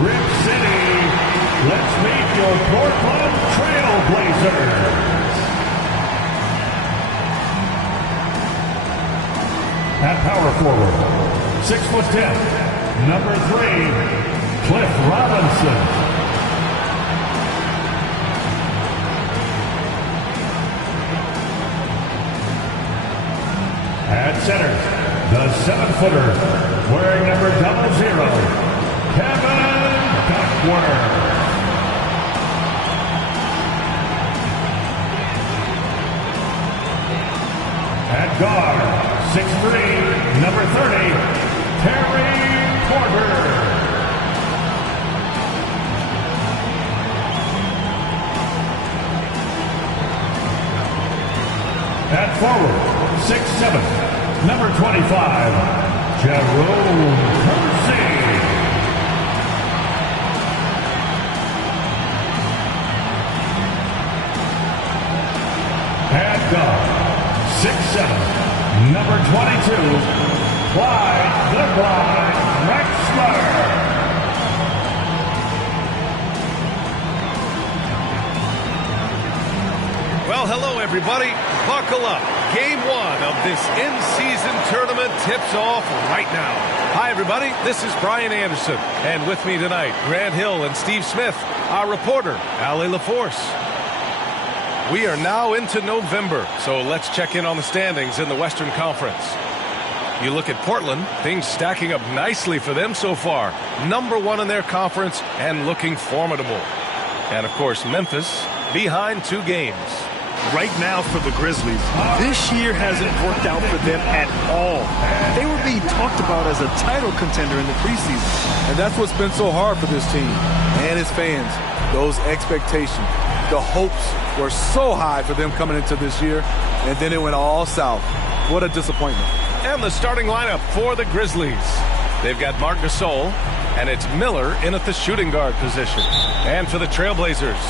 Rip City, let's meet your Portland Trail Blazers. At power forward, 6'10", number 3, Cliff Robinson. At center, the 7-footer, wearing number 00, Kevin Duckworth. At guard, 6'3", number 30, Terry Porter. At forward, 6'7", number 25, Jerome Kersey. At guard, 6'7", number 22, Clyde the Glide Drexler. Well, hello, everybody. Buckle up. Game 1 of this in-season tournament tips off right now. Hi, everybody. This is Brian Anderson. And with me tonight, Grant Hill and Steve Smith, our reporter, Allie LaForce. We are now into November, so let's check in on the standings in the Western Conference. You look at Portland, things stacking up nicely for them so far. Number 1 in their conference and looking formidable. And, of course, Memphis behind 2 games. Right now for the Grizzlies, this year hasn't worked out for them at all. They were being talked about as a title contender in the preseason. And that's what's been so hard for this team and its fans. Those expectations, the hopes were so high for them coming into this year, and then it went all south. What a disappointment. And the starting lineup for the Grizzlies. They've got Marc Gasol, and it's Miller in at the shooting guard position. And for the Trailblazers,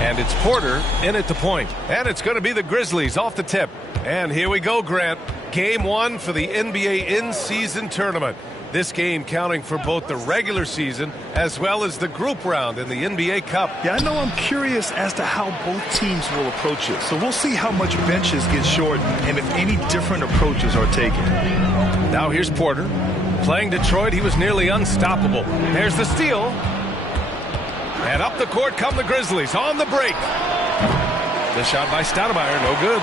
and it's Porter in at the point. And it's going to be the Grizzlies off the tip. And here we go, Grant. Game 1 for the NBA in-season tournament. This game counting for both the regular season as well as the group round in the NBA Cup. Yeah, I know I'm curious as to how both teams will approach it. So we'll see how much benches get shortened and if any different approaches are taken. Now here's Porter. Playing Detroit, he was nearly unstoppable. There's the steal. And up the court come the Grizzlies on the break. The shot by Stoudemire, no good.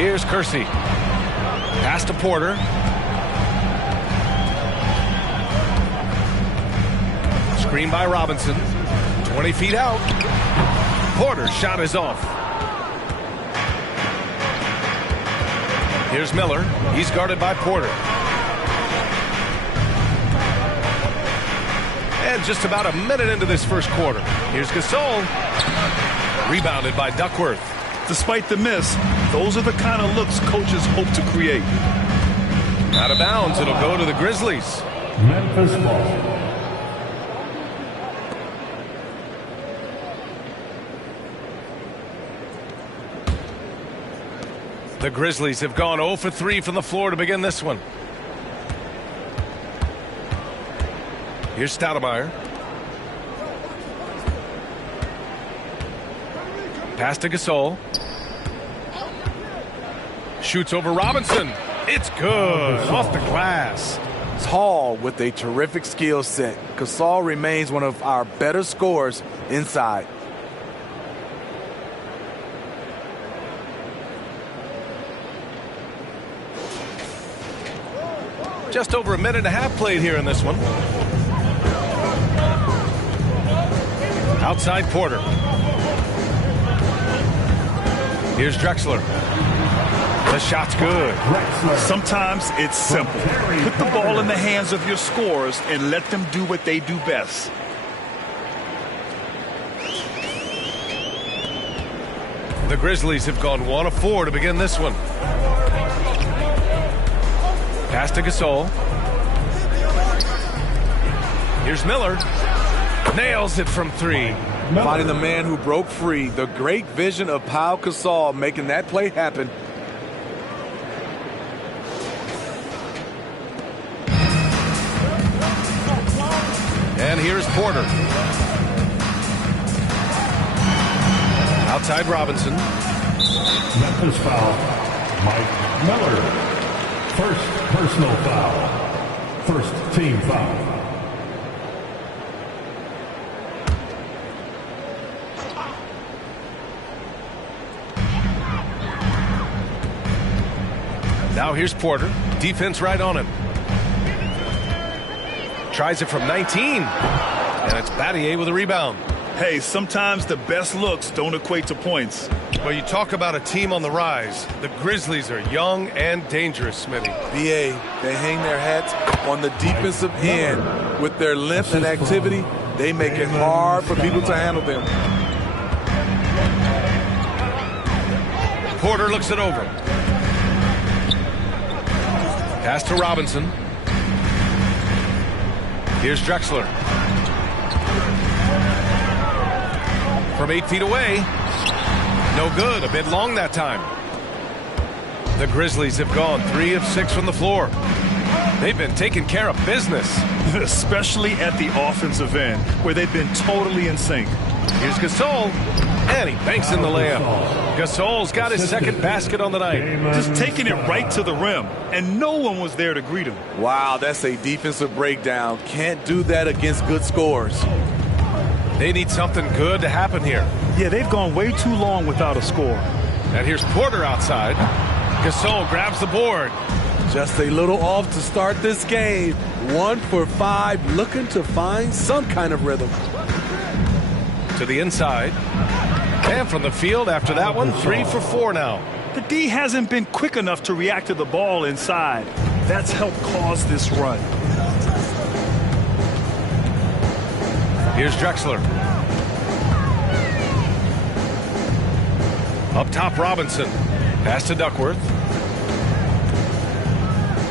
Here's Kersey. Pass to Porter. Screen by Robinson. 20 feet out. Porter's shot is off. Here's Miller. He's guarded by Porter. And just about a minute into this first quarter. Here's Gasol. Rebounded by Duckworth. Despite the miss, those are the kind of looks coaches hope to create. Out of bounds, it'll go to the Grizzlies. Memphis ball. The Grizzlies have gone 0 for 3 from the floor to begin this one. Here's Stoudemire. Pass to Gasol. Shoots over Robinson. It's good. Off the glass. It's Hall with a terrific skill set. Gasol remains one of our better scorers inside. Just over a minute and a half played here in this one. Outside Porter. Here's Drexler. The shot's good. Sometimes it's simple. Put the ball in the hands of your scorers and let them do what they do best. The Grizzlies have gone 1 of 4 to begin this one. Pass to Gasol. Here's Miller. Nails it from 3. Finding the man who broke free. The great vision of Pau Gasol making that play happen. And here's Porter. Outside Robinson. Memphis foul. Mike Miller. First personal foul. First team foul. Now here's Porter. Defense right on him. Tries it from 19. And it's Battier with a rebound. Hey, sometimes the best looks don't equate to points. Well, you talk about a team on the rise. The Grizzlies are young and dangerous, Smitty. BA, they hang their hats on the defensive end. With their length and activity, they make it hard for people to handle them. Porter looks it over. Pass to Robinson. Here's Drexler. From 8 feet away. No good. A bit long that time. The Grizzlies have gone 3 of 6 from the floor. They've been taking care of business. Especially at the offensive end, where they've been totally in sync. Here's Gasol. And he banks in the layup. Gasol's got his second basket on the night. Just taking it right to the rim, and no one was there to greet him. Wow, that's a defensive breakdown. Can't do that against good scores. They need something good to happen here. Yeah, they've gone way too long without a score. And here's Porter outside. Gasol grabs the board. Just a little off to start this game. 1 for 5, looking to find some kind of rhythm. To the inside. And from the field after that one, 3 for 4 now. The D hasn't been quick enough to react to the ball inside. That's helped cause this run. Here's Drexler. Up top, Robinson. Pass to Duckworth.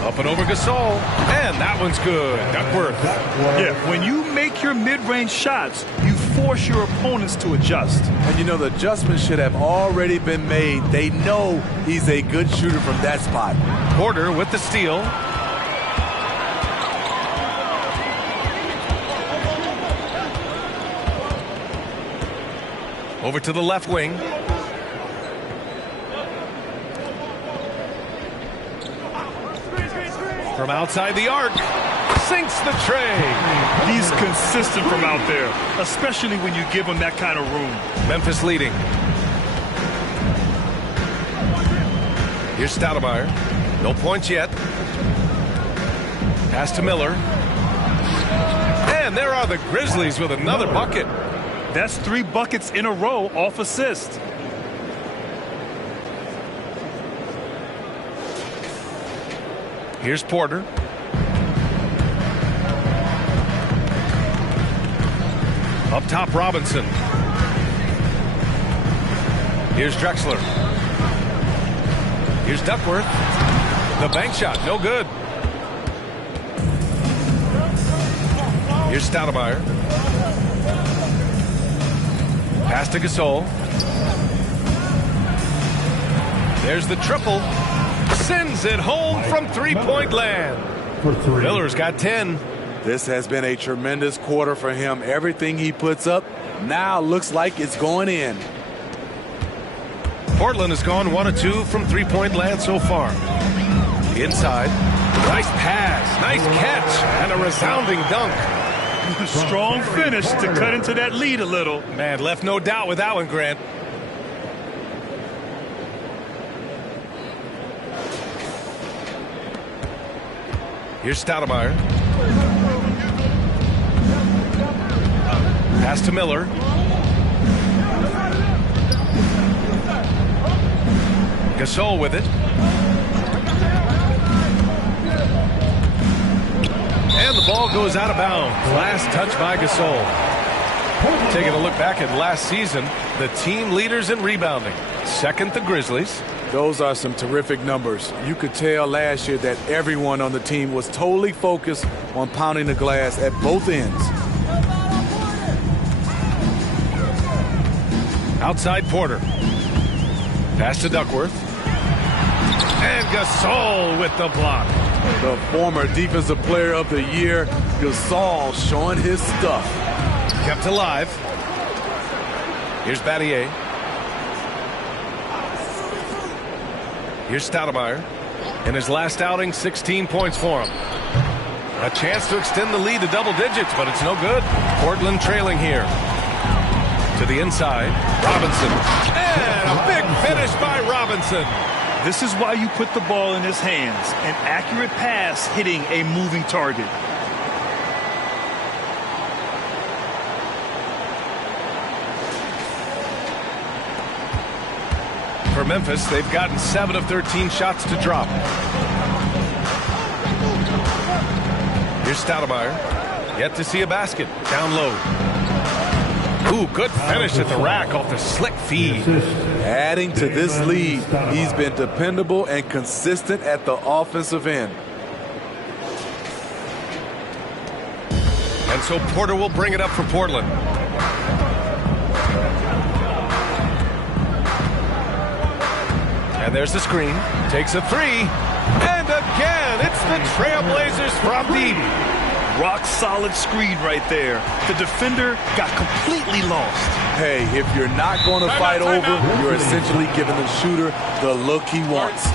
Up and over Gasol. And that one's good. Duckworth. Yeah, when you make your mid-range shots, you force your opponents to adjust. And you know, the adjustments should have already been made. They know he's a good shooter from that spot. Porter with the steal. Over to the left wing. From outside the arc. Sinks the tray. He's consistent from out there, especially when you give him that kind of room. Memphis leading. Here's Stoudemire. No points yet. Pass to Miller. And there are the Grizzlies with another bucket. That's 3 buckets in a row off assist. Here's Porter. Up top, Robinson. Here's Drexler. Here's Duckworth. The bank shot, no good. Here's Stoudemire. Pass to Gasol. There's the triple. Sends it home from three-point land. Miller's got 10. This has been a tremendous quarter for him. Everything he puts up now looks like it's going in. Portland has gone 1 of 2 from three-point land so far. Inside. Nice pass. Nice catch. And a resounding dunk. Strong finish to cut into that lead a little. Man, left no doubt with that one, Grant. Here's Stoudemire. Pass to Miller. Gasol with it. And the ball goes out of bounds. Last touch by Gasol. Taking a look back at last season, the team leaders in rebounding. Second, the Grizzlies. Those are some terrific numbers. You could tell last year that everyone on the team was totally focused on pounding the glass at both ends. Outside Porter. Pass to Duckworth. And Gasol with the block. The former Defensive Player of the Year, Gasol, showing his stuff. Kept alive. Here's Battier. Here's Stoudemire. In his last outing, 16 points for him. A chance to extend the lead to double digits, but it's no good. Portland trailing here. To the inside, Robinson. And a big finish by Robinson. This is why you put the ball in his hands. An accurate pass hitting a moving target. For Memphis, they've gotten 7 of 13 shots to drop. Here's Stoudemire. Yet to see a basket. Down low. Ooh, good finish at the rack off the slick feed. Adding to this lead, he's been dependable and consistent at the offensive end. And so Porter will bring it up for Portland. And there's the screen. Takes a three. And again, it's the Trailblazers from deep. Rock solid screen right there. The defender got completely lost. Hey, if you're not going to fight over, you're essentially giving the shooter the look he wants.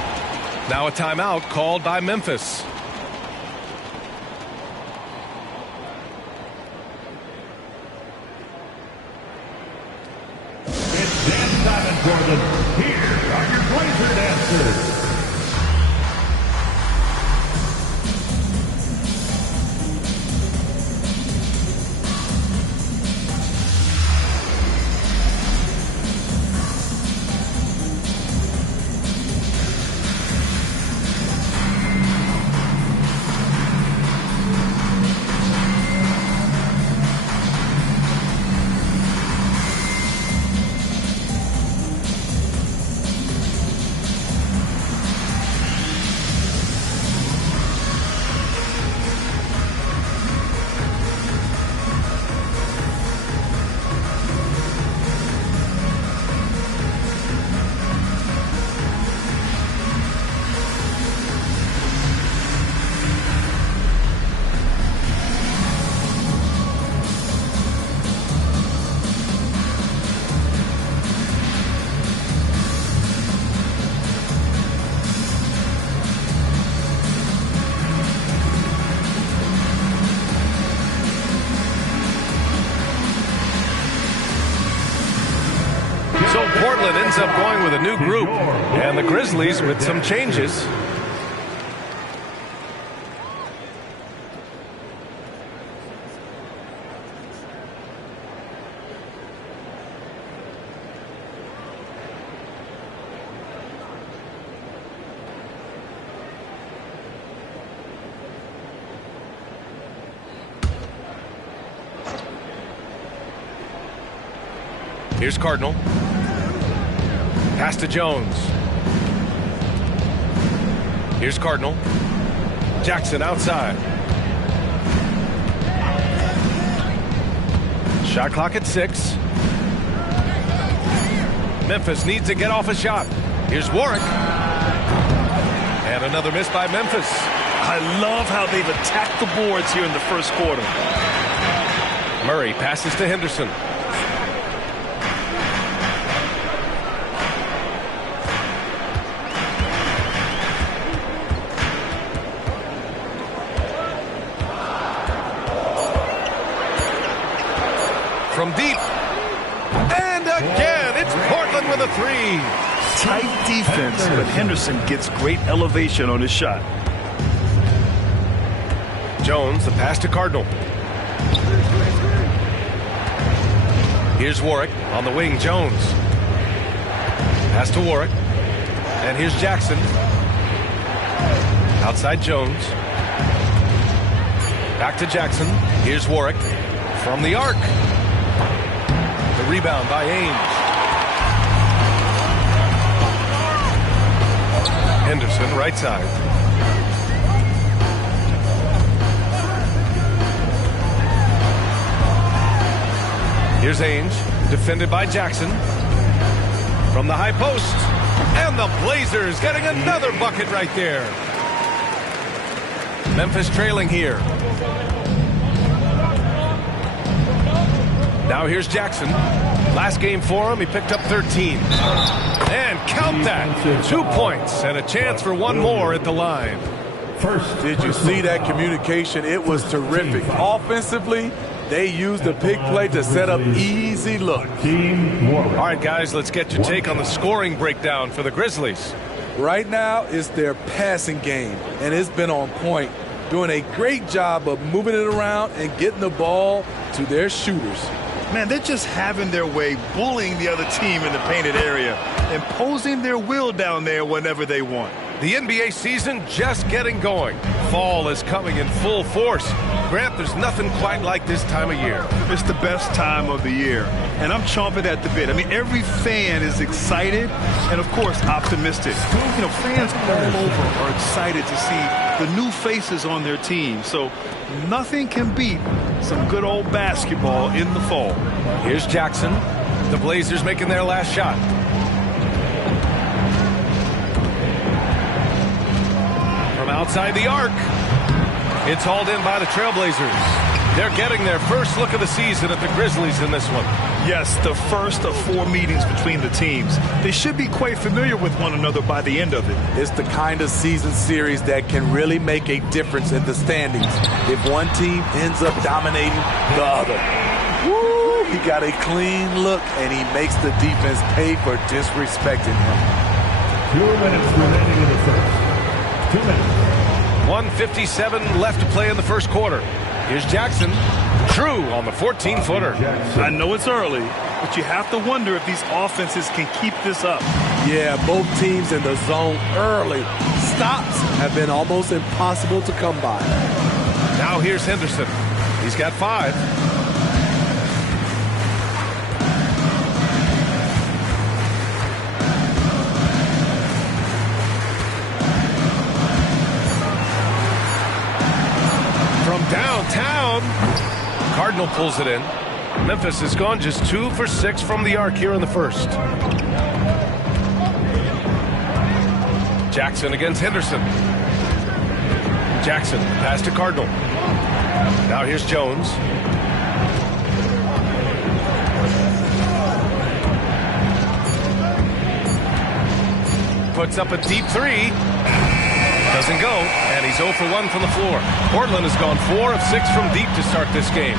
Now a timeout called by Memphis. It's dance time in Portland. Here are your Blazer dancers. So Portland ends up going with a new group, and the Grizzlies with some changes. Here's Cardinal. Pass to Jones. Here's Cardinal. Jackson outside. Shot clock at 6. Memphis needs to get off a shot. Here's Warwick. And another miss by Memphis. I love how they've attacked the boards here in the first quarter. Murray passes to Henderson. From deep. And again, it's Portland with a three. Tight defense, but Henderson gets great elevation on his shot. Jones, the pass to Cardinal. Here's Warwick on the wing. Jones. Pass to Warwick. And here's Jackson. Outside Jones. Back to Jackson. Here's Warwick from the arc. The rebound by Ainge. Henderson, right side. Here's Ainge, defended by Jackson. From the high post. And the Blazers getting another bucket right there. Memphis trailing here. Now here's Jackson. Last game for him, he picked up 13. And count that, 2 points and a chance for one more at the line. First, did you see that communication? It was terrific. Offensively, they used the big play to set up easy look. All right, guys, let's get your take on the scoring breakdown for the Grizzlies. Right now, it's their passing game, and it's been on point, doing a great job of moving it around and getting the ball to their shooters. Man, they're just having their way, bullying the other team in the painted area, imposing their will down there whenever they want. The NBA season just getting going. Fall is coming in full force. Grant, there's nothing quite like this time of year. It's the best time of the year, and I'm chomping at the bit. I mean, every fan is excited and, of course, optimistic. You know, fans all over are excited to see the new faces on their team. So nothing can beat some good old basketball in the fall. Here's Jackson. The Blazers making their last shot. From outside the arc. It's hauled in by the Trailblazers. They're getting their first look of the season at the Grizzlies in this one. Yes, the first of 4 meetings between the teams. They should be quite familiar with one another by the end of it. It's the kind of season series that can really make a difference in the standings if one team ends up dominating the other. Woo! He got a clean look, and he makes the defense pay for disrespecting him. 2 minutes remaining in the first. 2 minutes. 1:57 left to play in the first quarter. Here's Jackson. True on the 14-footer. I know it's early, but you have to wonder if these offenses can keep this up. Yeah, both teams in the zone early. Stops have been almost impossible to come by. Now here's Henderson. He's got 5. From downtown, Cardinal pulls it in. Memphis has gone just 2 for 6 from the arc here in the first. Jackson against Henderson. Jackson, pass to Cardinal. Now here's Jones. Puts up a deep 3. Doesn't go, and he's 0 for 1 from the floor. Portland has gone 4 of 6 from deep to start this game.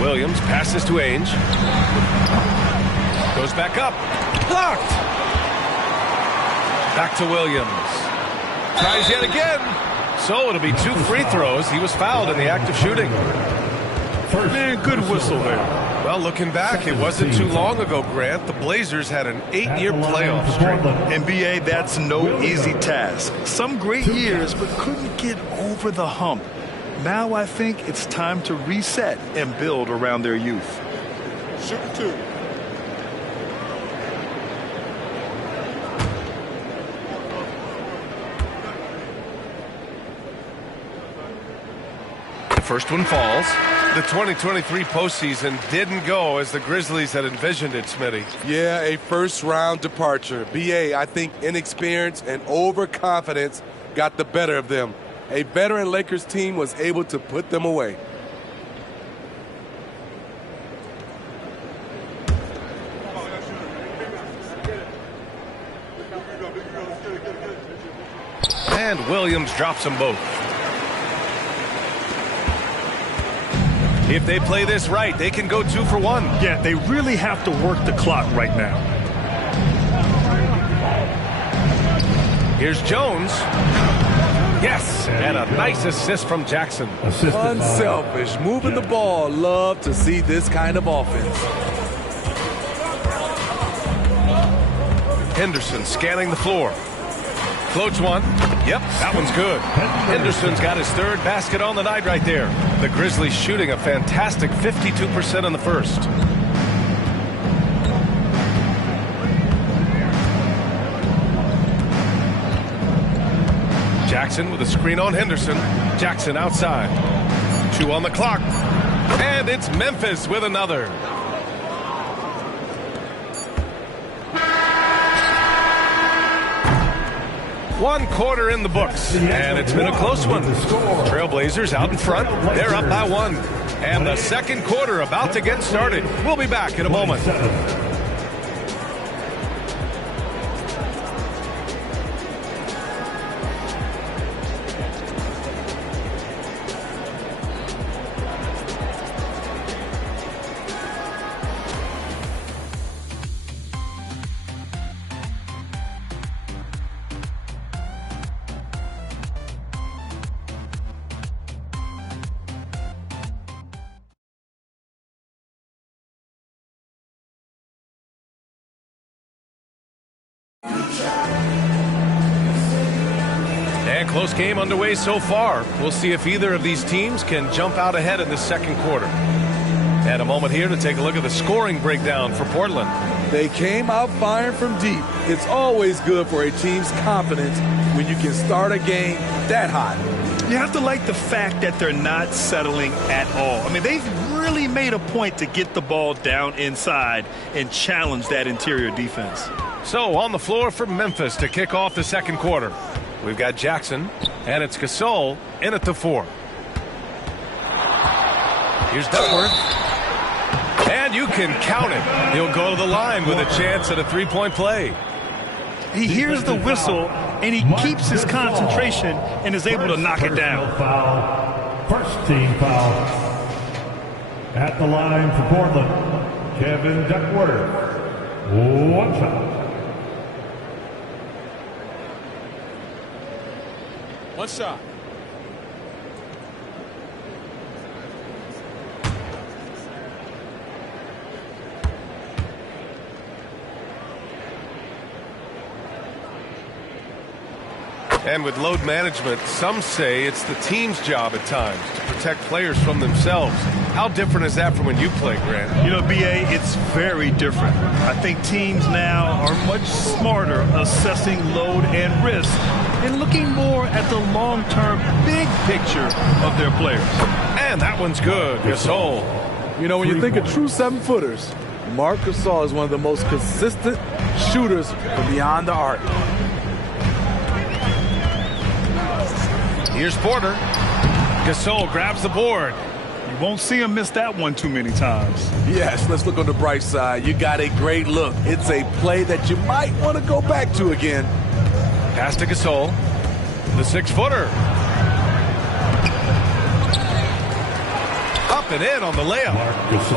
Williams passes to Ainge. Goes back up. Blocked! Back to Williams. Tries yet again. So it'll be 2 free throws. He was fouled in the act of shooting. Man, good whistle there. Well, looking back, it wasn't too long ago, Grant. The Blazers had an 8-year playoff streak. NBA, that's no easy task. Some great years, but couldn't get over the hump. Now I think it's time to reset and build around their youth. Shooting 2. The first one falls. The 2023 postseason didn't go as the Grizzlies had envisioned it, Smitty. Yeah, a first-round departure. BA, I think inexperience and overconfidence got the better of them. A veteran Lakers team was able to put them away. And Williams drops them both. If they play this right, they can go 2 for 1. Yeah, they really have to work the clock right now. Here's Jones. Yes, and a nice assist from Jackson. Unselfish, moving the ball. Love to see this kind of offense. Henderson scanning the floor. Floats one. Yep, that one's good. Henderson's got his 3rd basket on the night right there. The Grizzlies shooting a fantastic 52% in the first. Jackson with a screen on Henderson. Jackson outside. 2 on the clock. And it's Memphis with another. One quarter in the books, and it's been a close one. Trailblazers out in front. They're up by 1. And the second quarter about to get started. We'll be back in a moment. And close game underway so far. We'll see if either of these teams can jump out ahead in the second quarter. And a moment here to take a look at the scoring breakdown for Portland. They came out firing from deep. It's always good for a team's confidence when you can start a game that hot. You have to like the fact that they're not settling at all. I mean, they've really made a point to get the ball down inside and challenge that interior defense. So on the floor for Memphis to kick off the second quarter. We've got Jackson, and it's Gasol in at the 4. Here's Duckworth. And you can count it. He'll go to the line with a chance at a three-point play. He hears the whistle, and he keeps his concentration and is able to knock it down. First team foul. At the line for Portland, Kevin Duckworth. One shot. One shot. And with load management, some say it's the team's job at times to protect players from themselves. How different is that from when you play, Grant? You know, B.A., it's very different. I think teams now are much smarter assessing load and risk and looking more at the long-term big picture of their players. And that one's good. Gasol. You know, when you think of true 7-footers, Marc Gasol is one of the most consistent shooters from beyond the arc. Here's Porter. Gasol grabs the board. You won't see him miss that one too many times. Yes, let's look on the bright side. You got a great look. It's a play that you might want to go back to again. Pass to Gasol. The 6-footer. Up and in on the layup.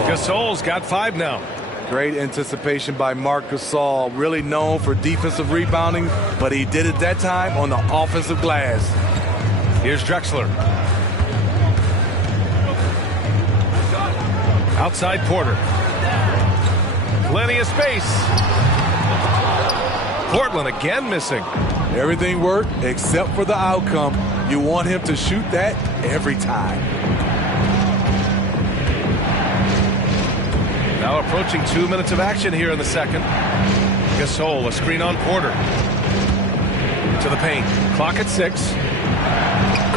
Gasol's got 5 now. Great anticipation by Marc Gasol. Really known for defensive rebounding, but he did it that time on the offensive glass. Here's Drexler. Outside Porter. Plenty of space. Portland again missing. Everything worked except for the outcome. You want him to shoot that every time. Now approaching 2 minutes of action here in the second. Gasol, a screen on Porter. To the paint. Clock at 6.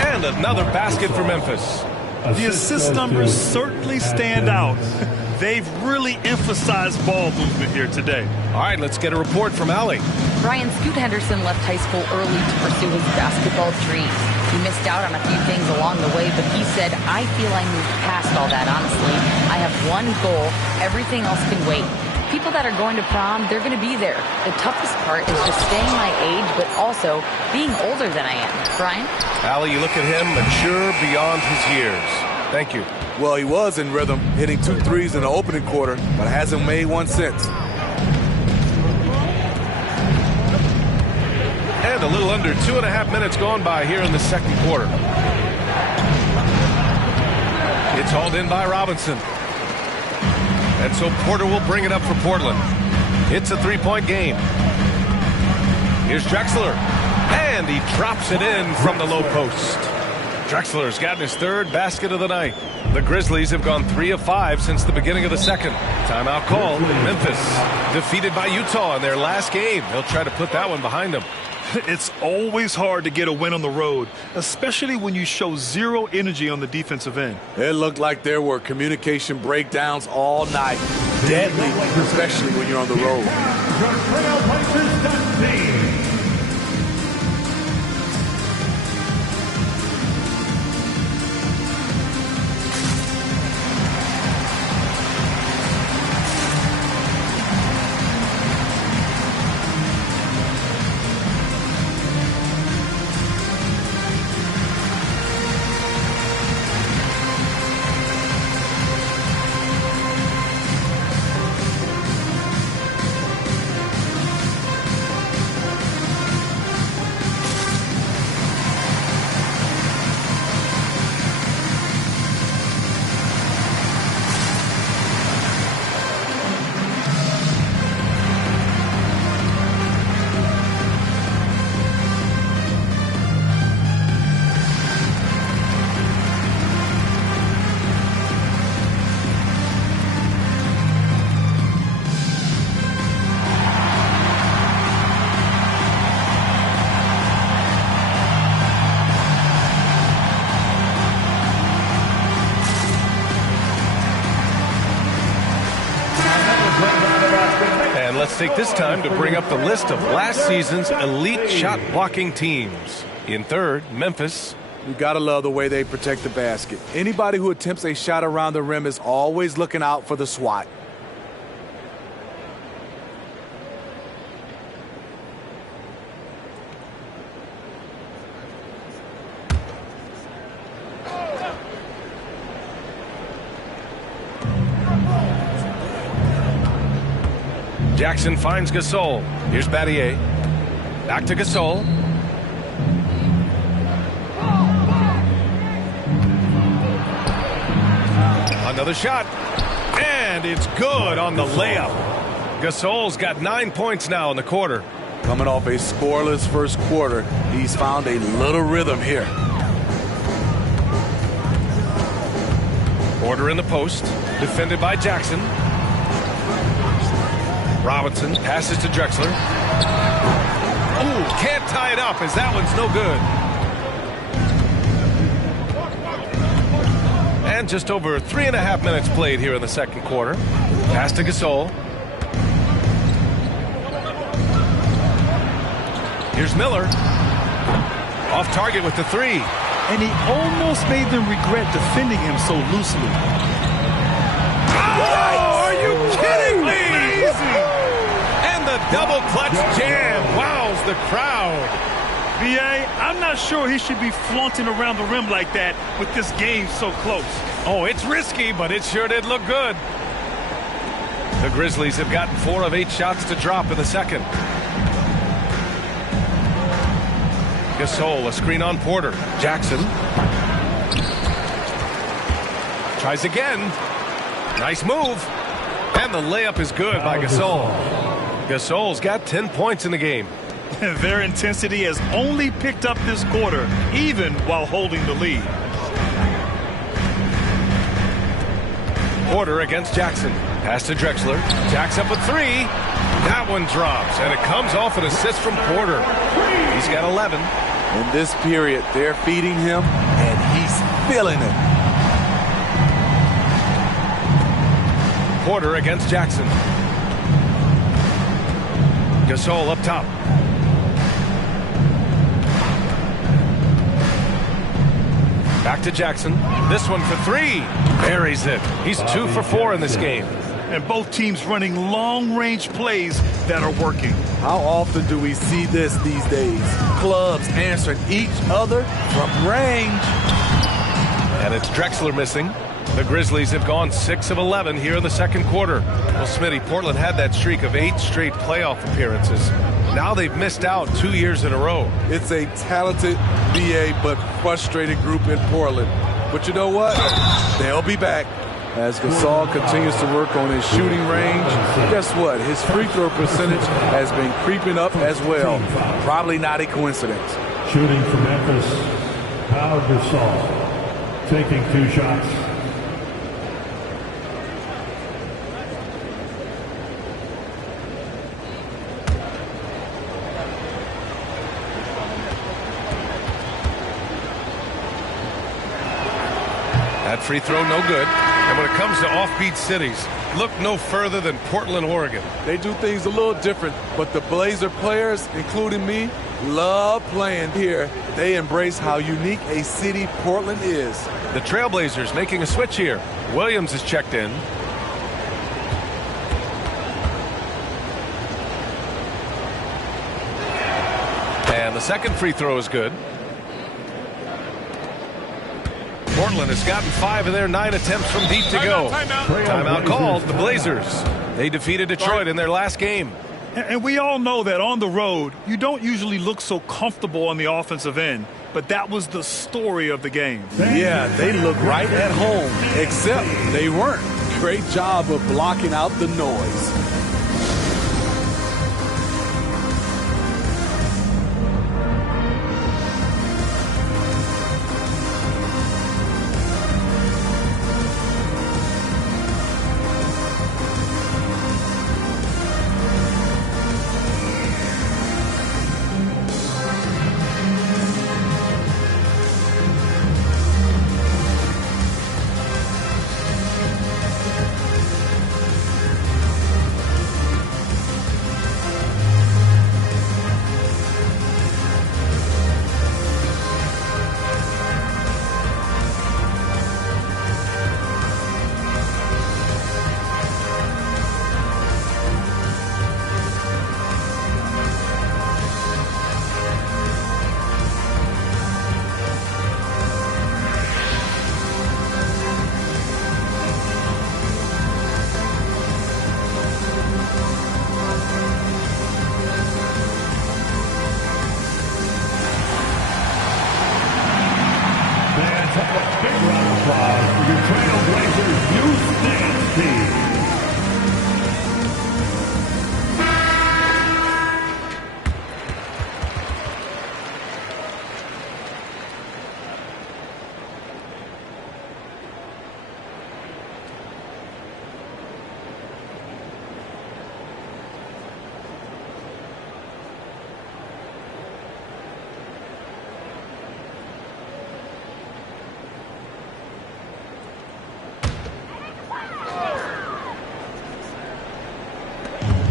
And another basket for Memphis. The assist numbers certainly stand out. They've really emphasized ball movement here today. All right, let's get a report from Allie. Brian, Scoot Henderson left high school early to pursue his basketball dreams. He missed out on a few things along the way, but he said, I feel I moved past all that, honestly. I have one goal. Everything else can wait. People that are going to prom, they're going to be there. The toughest part is just staying my age, but also being older than I am. Brian? Allie, you look at him, mature beyond his years. Thank you. Well, he was in rhythm, hitting 2 threes in the opening quarter, but hasn't made one since. And a little under 2.5 minutes gone by here in the second quarter. It's hauled in by Robinson. And so Porter will bring it up for Portland. It's a 3-point game. Here's Drexler. And he drops it in from the low post. Drexler's gotten his 3rd basket of the night. The Grizzlies have gone 3 of 5 since the beginning of the second. Timeout called. Memphis defeated by Utah in their last game. They'll try to put that one behind them. It's always hard to get a win on the road, especially when you show zero energy on the defensive end. It looked like there were communication breakdowns all night. Deadly, especially when you're on the road. Let's take this time to bring up the list of last season's elite shot blocking teams. In third, Memphis. You gotta love the way they protect the basket. Anybody who attempts a shot around the rim is always looking out for the swat. Jackson finds Gasol. Here's Battier. Back to Gasol. Another shot. And it's good on the layup. Gasol's got 9 points now in the quarter. Coming off a scoreless first quarter, he's found a little rhythm here. Porter in the post. Defended by Jackson. Robinson passes to Drexler. Ooh, can't tie it up as that one's no good. And just over 3.5 minutes played here in the second quarter. Pass to Gasol. Here's Miller. Off target with the three. And he almost made them regret defending him so loosely. Oh, are you kidding me? And the double clutch jam wows the crowd. B.A., I'm not sure he should be flaunting around the rim like that with this game so close. Oh, it's risky, but it sure did look good. The Grizzlies have gotten 4 of 8 shots to drop in the second. Gasol, a screen on Porter. Jackson. Tries again. Nice move. And the layup is good by Gasol. Gasol's got 10 points in the game. Their intensity has only picked up this quarter, even while holding the lead. Porter against Jackson. Pass to Drexler. Jacks up with 3. That one drops, and it comes off an assist from Porter. He's got 11. In this period, they're feeding him, and he's feeling it. Porter against Jackson. Gasol up top. Back to Jackson. This one for 3. Buries it. He's 2 for 4 in this game. And both teams running long-range plays that are working. How often do we see this these days? Clubs answering each other from range. And it's Drexler missing. The Grizzlies have gone 6 of 11 here in the second quarter. Well, Smitty, Portland had that streak of 8 straight playoff appearances. Now they've missed out 2 years in a row. It's a talented BA but frustrated group in Portland. But you know what? They'll be back. As Gasol continues to work on his shooting range, guess what? His free throw percentage has been creeping up as well. Probably not a coincidence. Shooting for Memphis, Pau Gasol, taking 2 shots. That free throw no good. And when it comes to offbeat cities, look no further than Portland, Oregon. They do things a little different, but the Blazer players, including me, love playing here. They embrace how unique a city Portland is. The Trailblazers making a switch here. Williams is checked in. And the second free throw is good. Portland has gotten 5 of their 9 attempts from deep to go. Timeout called. The Blazers. They defeated Detroit in their last game. And we all know that on the road, you don't usually look so comfortable on the offensive end. But that was the story of the game. Yeah, they look right at home, except they weren't. Great job of blocking out the noise. 50.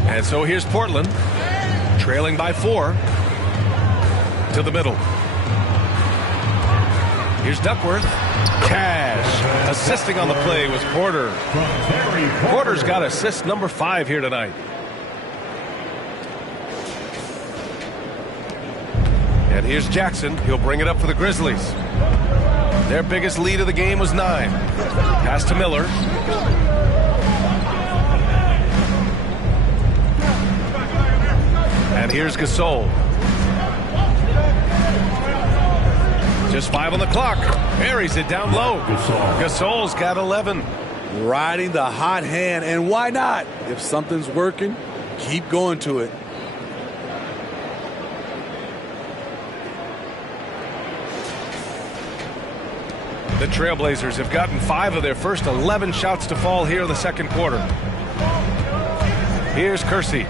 And so here's Portland, trailing by 4. To the middle. Here's Duckworth. Cash. Assisting on the play was Porter. Porter's got assist number 5 here tonight. And here's Jackson. He'll bring it up for the Grizzlies. Their biggest lead of the game was 9. Pass to Miller. And here's Gasol. Just 5 on the clock. Buries it down low. Gasol's got 11. Riding the hot hand, and why not? If something's working, keep going to it. The Trailblazers have gotten 5 of their first 11 shots to fall here in the second quarter. Here's Kersey.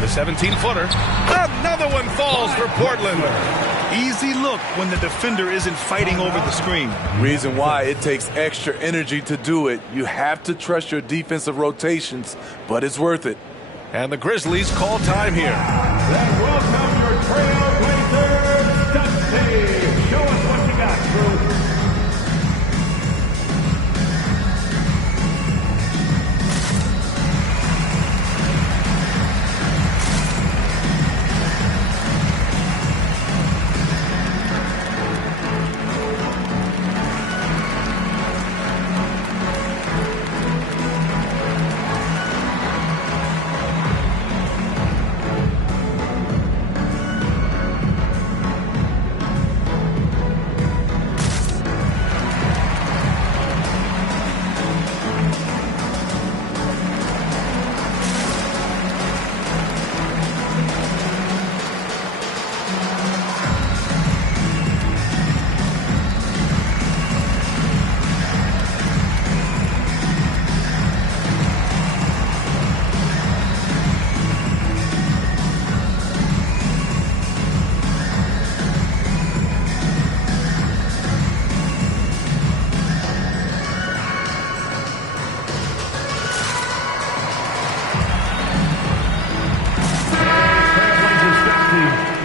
The 17-footer. Another one falls for Portland. Easy look when the defender isn't fighting over the screen. Reason why it takes extra energy to do it. You have to trust your defensive rotations, but it's worth it. And the Grizzlies call time here. And welcome your Trailblazers, Dusty. Show us what you got, crew.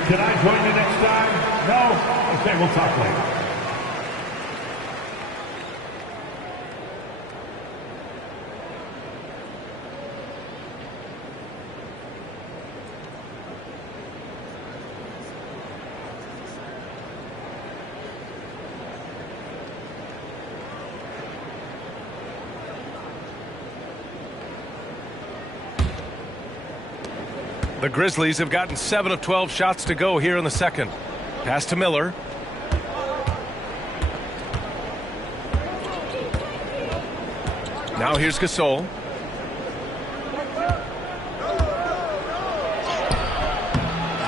Can I join you next time? No? Okay, we'll talk later. The Grizzlies have gotten 7 of 12 shots to go here in the second. Pass to Miller. Now here's Gasol.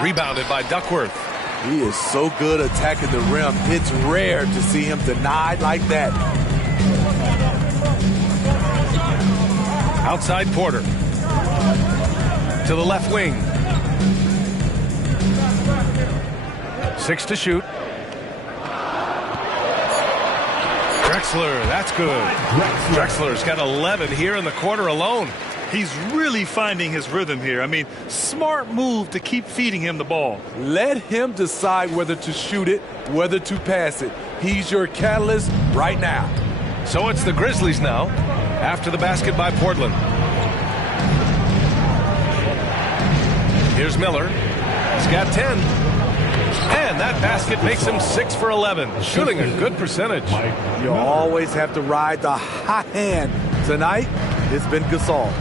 Rebounded by Duckworth. He is so good attacking the rim. It's rare to see him denied like that. Outside Porter. To the left wing. 6 to shoot. Drexler, that's good. Drexler's got 11 here in the quarter alone. He's really finding his rhythm here. I mean, smart move to keep feeding him the ball. Let him decide whether to shoot it, whether to pass it. He's your catalyst right now. So it's the Grizzlies now, after the basket by Portland. Here's Miller. He's got 10. And that basket makes him 6 for 11, shooting a good percentage. You always have to ride the hot hand. Tonight, it's been Gasol.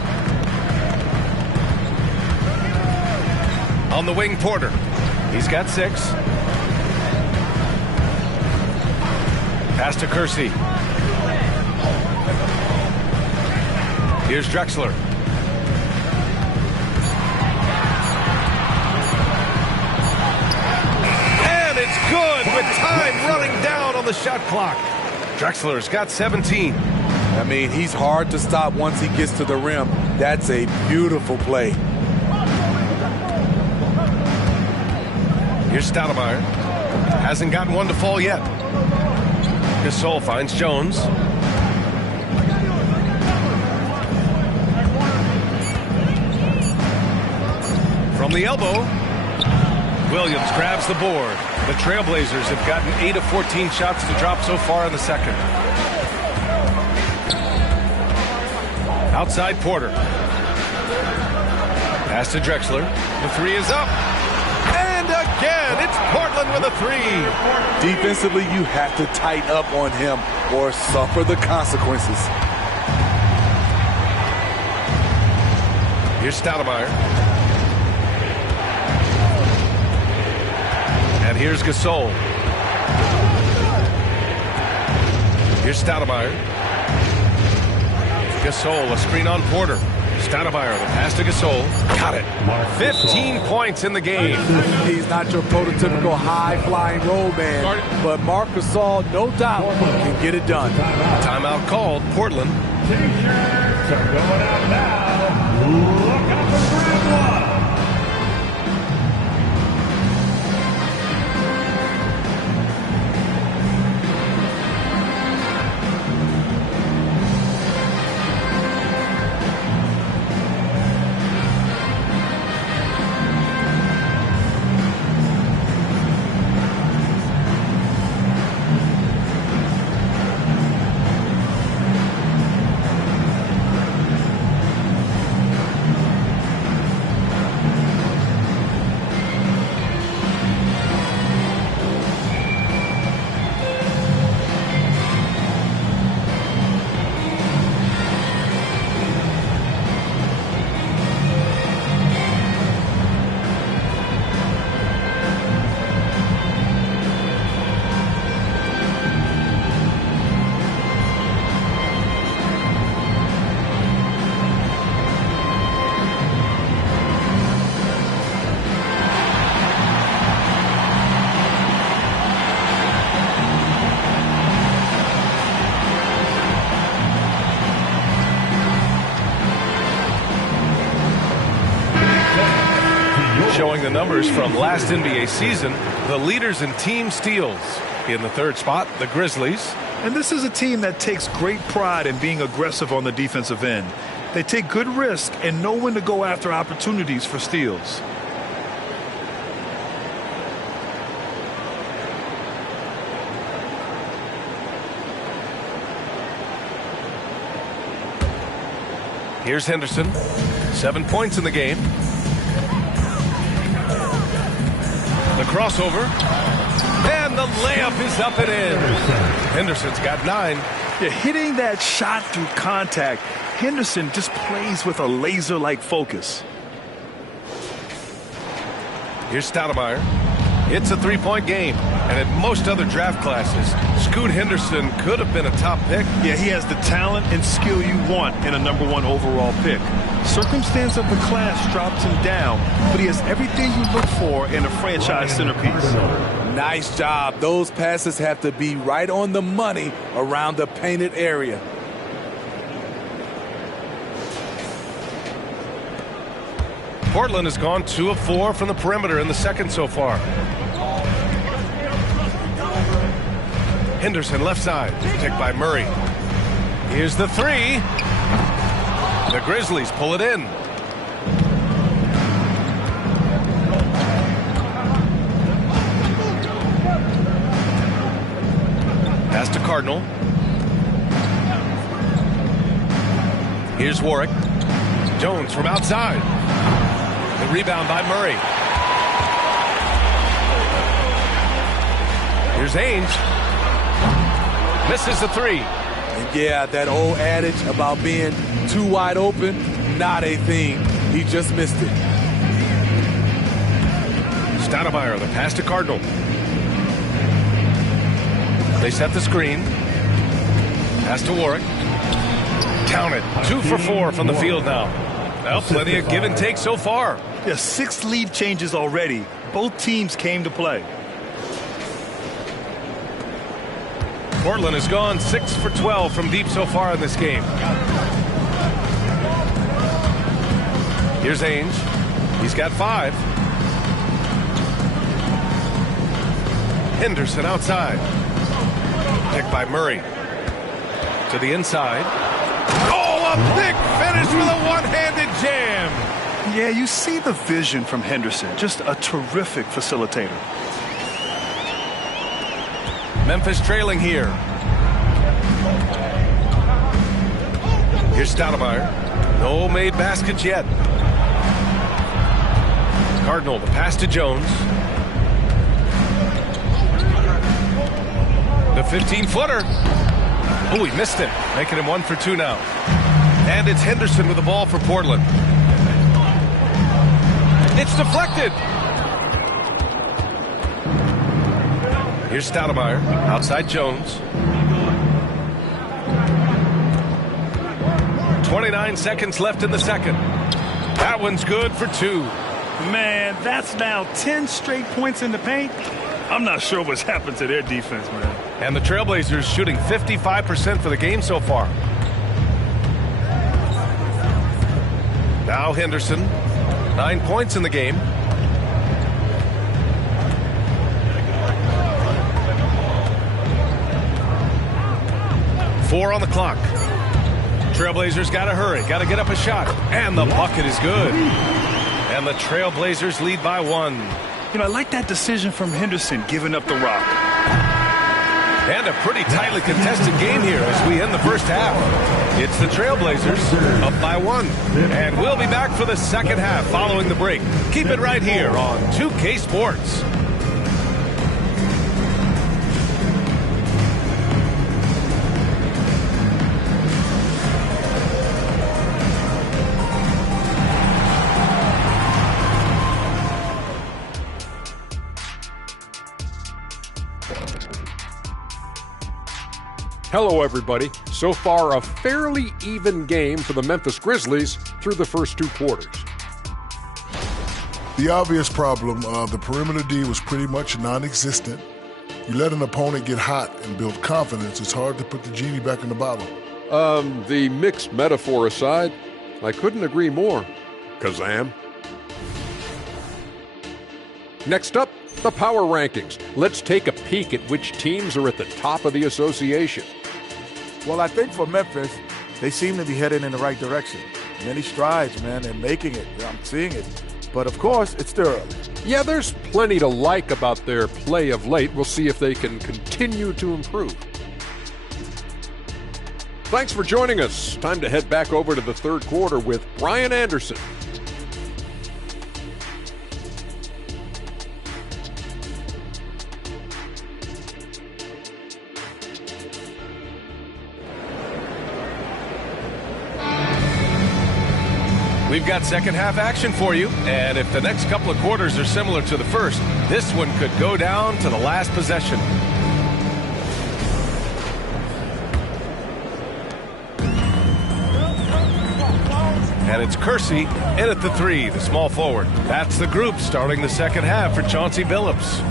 On the wing, Porter. He's got 6. Pass to Kersey. Here's Drexler. And it's good with time running down on the shot clock. Drexler's got 17. I mean, he's hard to stop once he gets to the rim. That's a beautiful play. Here's Stoudemire. Hasn't gotten one to fall yet. Gasol finds Jones. From the elbow, Williams grabs the board. The Trailblazers have gotten 8 of 14 shots to drop so far in the second. Outside Porter. Pass to Drexler. The three is up. And again, it's Portland with a three. Defensively, you have to tighten up on him or suffer the consequences. Here's Stoudemire. And here's Gasol. Here's Stoudemire. Gasol, a screen on Porter. Stoudemire, the pass to Gasol. Got it. 15 points in the game. He's not your prototypical high-flying roll man, but Marc Gasol, no doubt, can get it done. Timeout called. Portland. T-shirts are going out now. Look out for round one. Showing the numbers from last NBA season, the leaders in team steals. In the third spot, the Grizzlies. And this is a team that takes great pride in being aggressive on the defensive end. They take good risk and know when to go after opportunities for steals. Here's Henderson. 7 points in the game. The crossover. And the layup is up and in. Henderson's got 9. Yeah, hitting that shot through contact, Henderson just plays with a laser-like focus. Here's Stoudemire. It's a three-point game. And in most other draft classes, Scoot Henderson could have been a top pick. Yeah, he has the talent and skill you want in a #1 overall pick. Circumstance of the class drops him down, but he has everything you look for in a franchise centerpiece. Nice job. Those passes have to be right on the money around the painted area. Portland has gone 2 of 4 from the perimeter in the second so far. Henderson left side, picked by Murray. Here's the three. The Grizzlies pull it in. Pass to Cardinal. Here's Warwick. Jones from outside. The rebound by Murray. Here's Ainge. Misses the three. And yeah, that old adage about being too wide open, not a thing. He just missed it. Stoudemire, the pass to Cardinal. They set the screen. Pass to Warwick. Count it. 2 for 4 from the field now. Well, plenty of give and take so far. Yeah, 6 lead changes already. Both teams came to play. Portland has gone 6 for 12 from deep so far in this game. Here's Ainge. He's got 5. Henderson outside. Picked by Murray. To the inside. Oh, a big finish with a one-handed jam. Yeah, you see the vision from Henderson. Just a terrific facilitator. Memphis trailing here. Here's Stoudemire. No made baskets yet. Cardinal, the pass to Jones. The 15-footer. Oh, he missed it. Making him 1 for 2 now. And it's Henderson with the ball for Portland. It's deflected. Here's Stoudemire. Outside Jones. 29 seconds left in the second. That one's good for 2. Man, that's now 10 straight points in the paint. I'm not sure what's happened to their defense, man. And the Trailblazers shooting 55% for the game so far. Now Henderson. 9 points in the game. Four on the clock. Trailblazers got to hurry. Got to get up a shot. And the bucket is good. And the Trailblazers lead by 1. You know, I like that decision from Henderson, giving up the rock. And a pretty tightly contested game here as we end the first half. It's the Trailblazers up by 1. And we'll be back for the second half following the break. Keep it right here on 2K Sports. Hello, everybody. So far, a fairly even game for the Memphis Grizzlies through the first 2 quarters. The obvious problem, the perimeter D was pretty much non-existent. You let an opponent get hot and build confidence, it's hard to put the genie back in the bottle. The mixed metaphor aside, I couldn't agree more. Kazam. Next up, the power rankings. Let's take a peek at which teams are at the top of the association. Well, I think for Memphis, they seem to be headed in the right direction. Many strides, man, and making it. I'm seeing it. But, of course, it's still early. Yeah, there's plenty to like about their play of late. We'll see if they can continue to improve. Thanks for joining us. Time to head back over to the third quarter with Brian Anderson. We've got second half action for you, and if the next couple of quarters are similar to the first, this one could go down to the last possession. And it's Kersey in at the 3, the small forward. That's the group starting the second half for Chauncey Billups.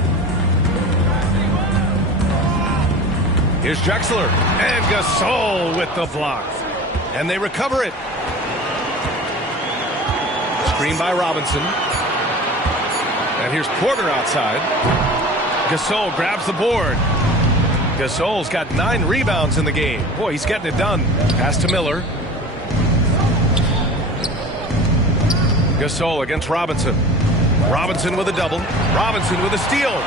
Here's Drexler and Gasol with the block. And they recover it. Screen by Robinson. And here's Porter outside. Gasol grabs the board. Gasol's got 9 rebounds in the game. Boy, he's getting it done. Pass to Miller. Gasol against Robinson. Robinson with a double. Robinson with a steal.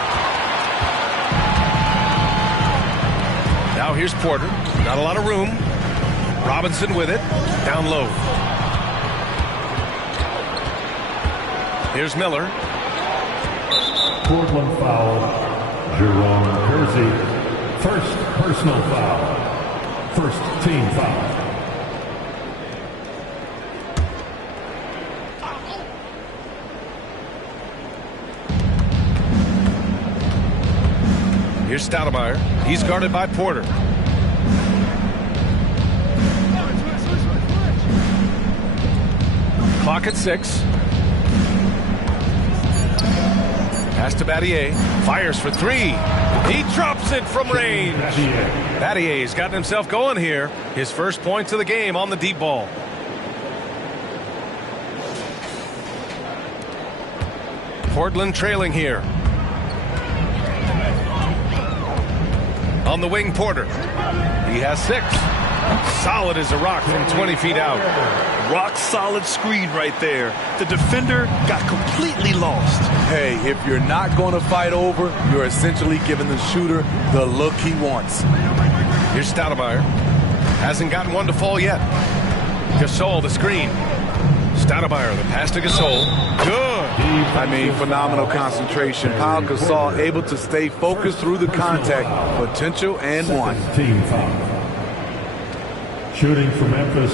Now here's Porter. Not a lot of room. Robinson with it. Down low. Here's Miller. Portland foul. Jerome Kersey. First personal foul. First team foul. Here's Stoudemire. He's guarded by Porter. Clock at 6. Pass to Battier. Fires for 3. He drops it from range. Battier's gotten himself going here. His first points of the game on the deep ball. Portland trailing here. On the wing, Porter. He has 6. Solid as a rock from 20 feet out. Rock solid screen right there. The defender got completely lost. Hey, if you're not going to fight over, you're essentially giving the shooter the look he wants. Here's Stoudemire. Hasn't gotten one to fall yet. Gasol, the screen. Stoudemire, the pass to Gasol. Good. I mean, phenomenal concentration. Pau Gasol able to stay focused through the contact. Potential and one. Team foul. Shooting for Memphis,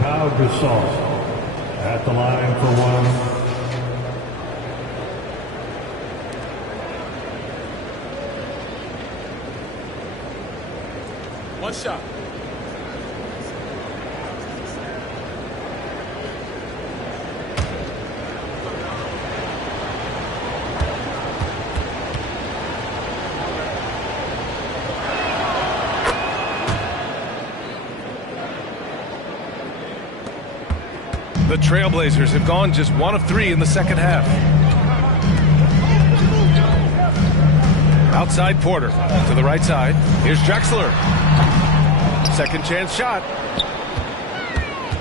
Pau Gasol at the line for 1. One shot. The Trailblazers have gone just 1 of 3 in the second half. Outside Porter to the right side. Here's Drexler. Second chance shot.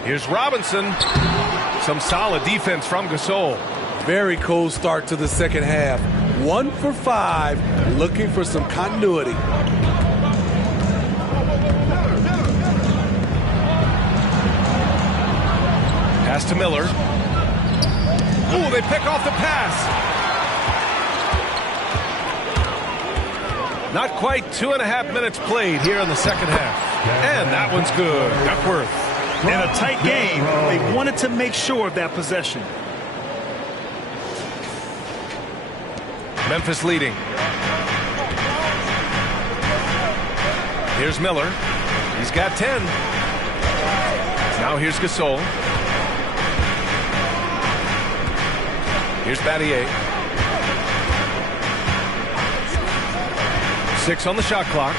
Here's Robinson. Some solid defense from Gasol. Very cold start to the second half. 1 for 5, looking for some continuity. Pass to Miller. Ooh, they pick off the pass. Not quite 2.5 minutes played here in the second half. And that one's good. Duckworth. In a tight game, they wanted to make sure of that possession. Memphis leading. Here's Miller. He's got 10. Now here's Gasol. Here's Battier. 6 on the shot clock.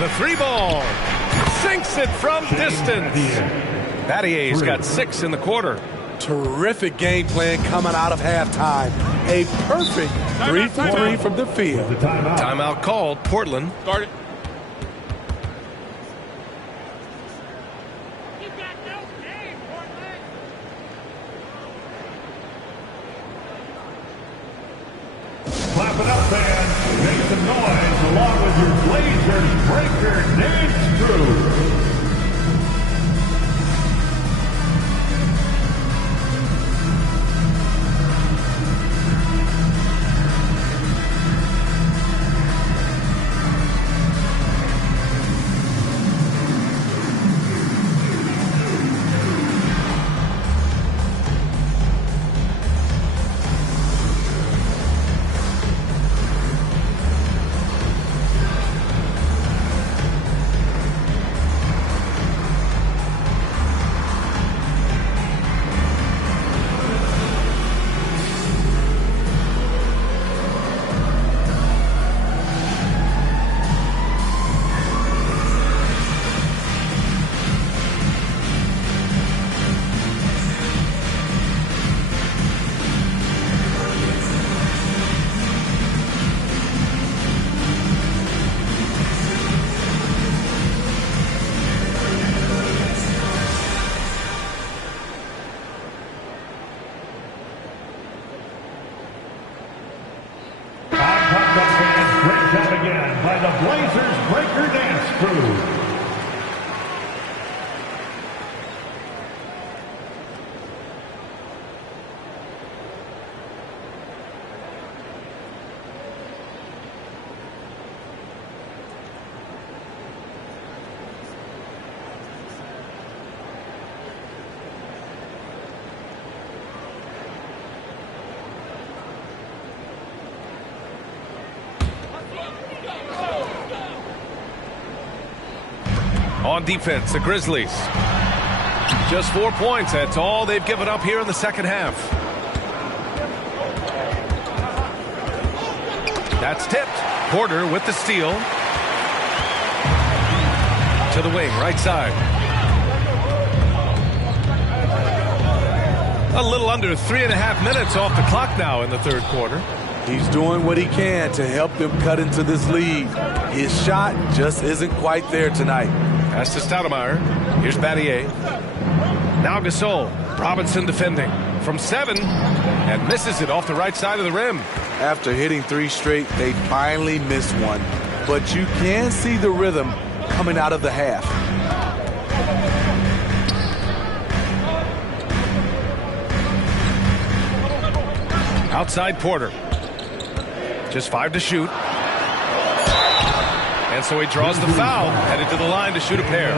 The 3 ball. Sinks it from distance. Battier's got 6 in the quarter. Terrific game plan coming out of halftime. A perfect 3 for 3 from the field. Timeout called. Portland. Guard it. Clap it up, fans. Make some noise along with your Blazers Breaker dance crew. Great job again by the Blazers Breaker Dance Crew. on defense, the Grizzlies. Just 4 points. That's all they've given up here in the second half. That's tipped. Porter with the steal. To the wing, right side. A little under 3.5 minutes off the clock now in the third quarter. He's doing what he can to help them cut into this lead. His shot just isn't quite there tonight. Pass to Stoudemire. Here's Battier. Now Gasol. Robinson defending from 7 and misses it off the right side of the rim. After hitting 3 straight, they finally missed one. But you can see the rhythm coming out of the half. Outside Porter. Just 5 to shoot. And so he draws the foul, headed to the line to shoot a pair.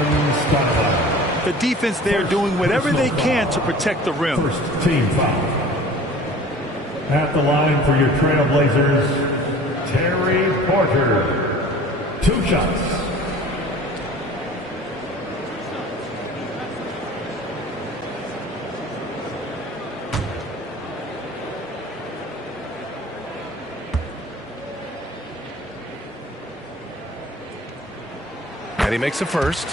The defense there doing whatever they can to protect the rim. First team foul. At the line for your Trailblazers, Terry Porter. 2 shots. And he makes a first.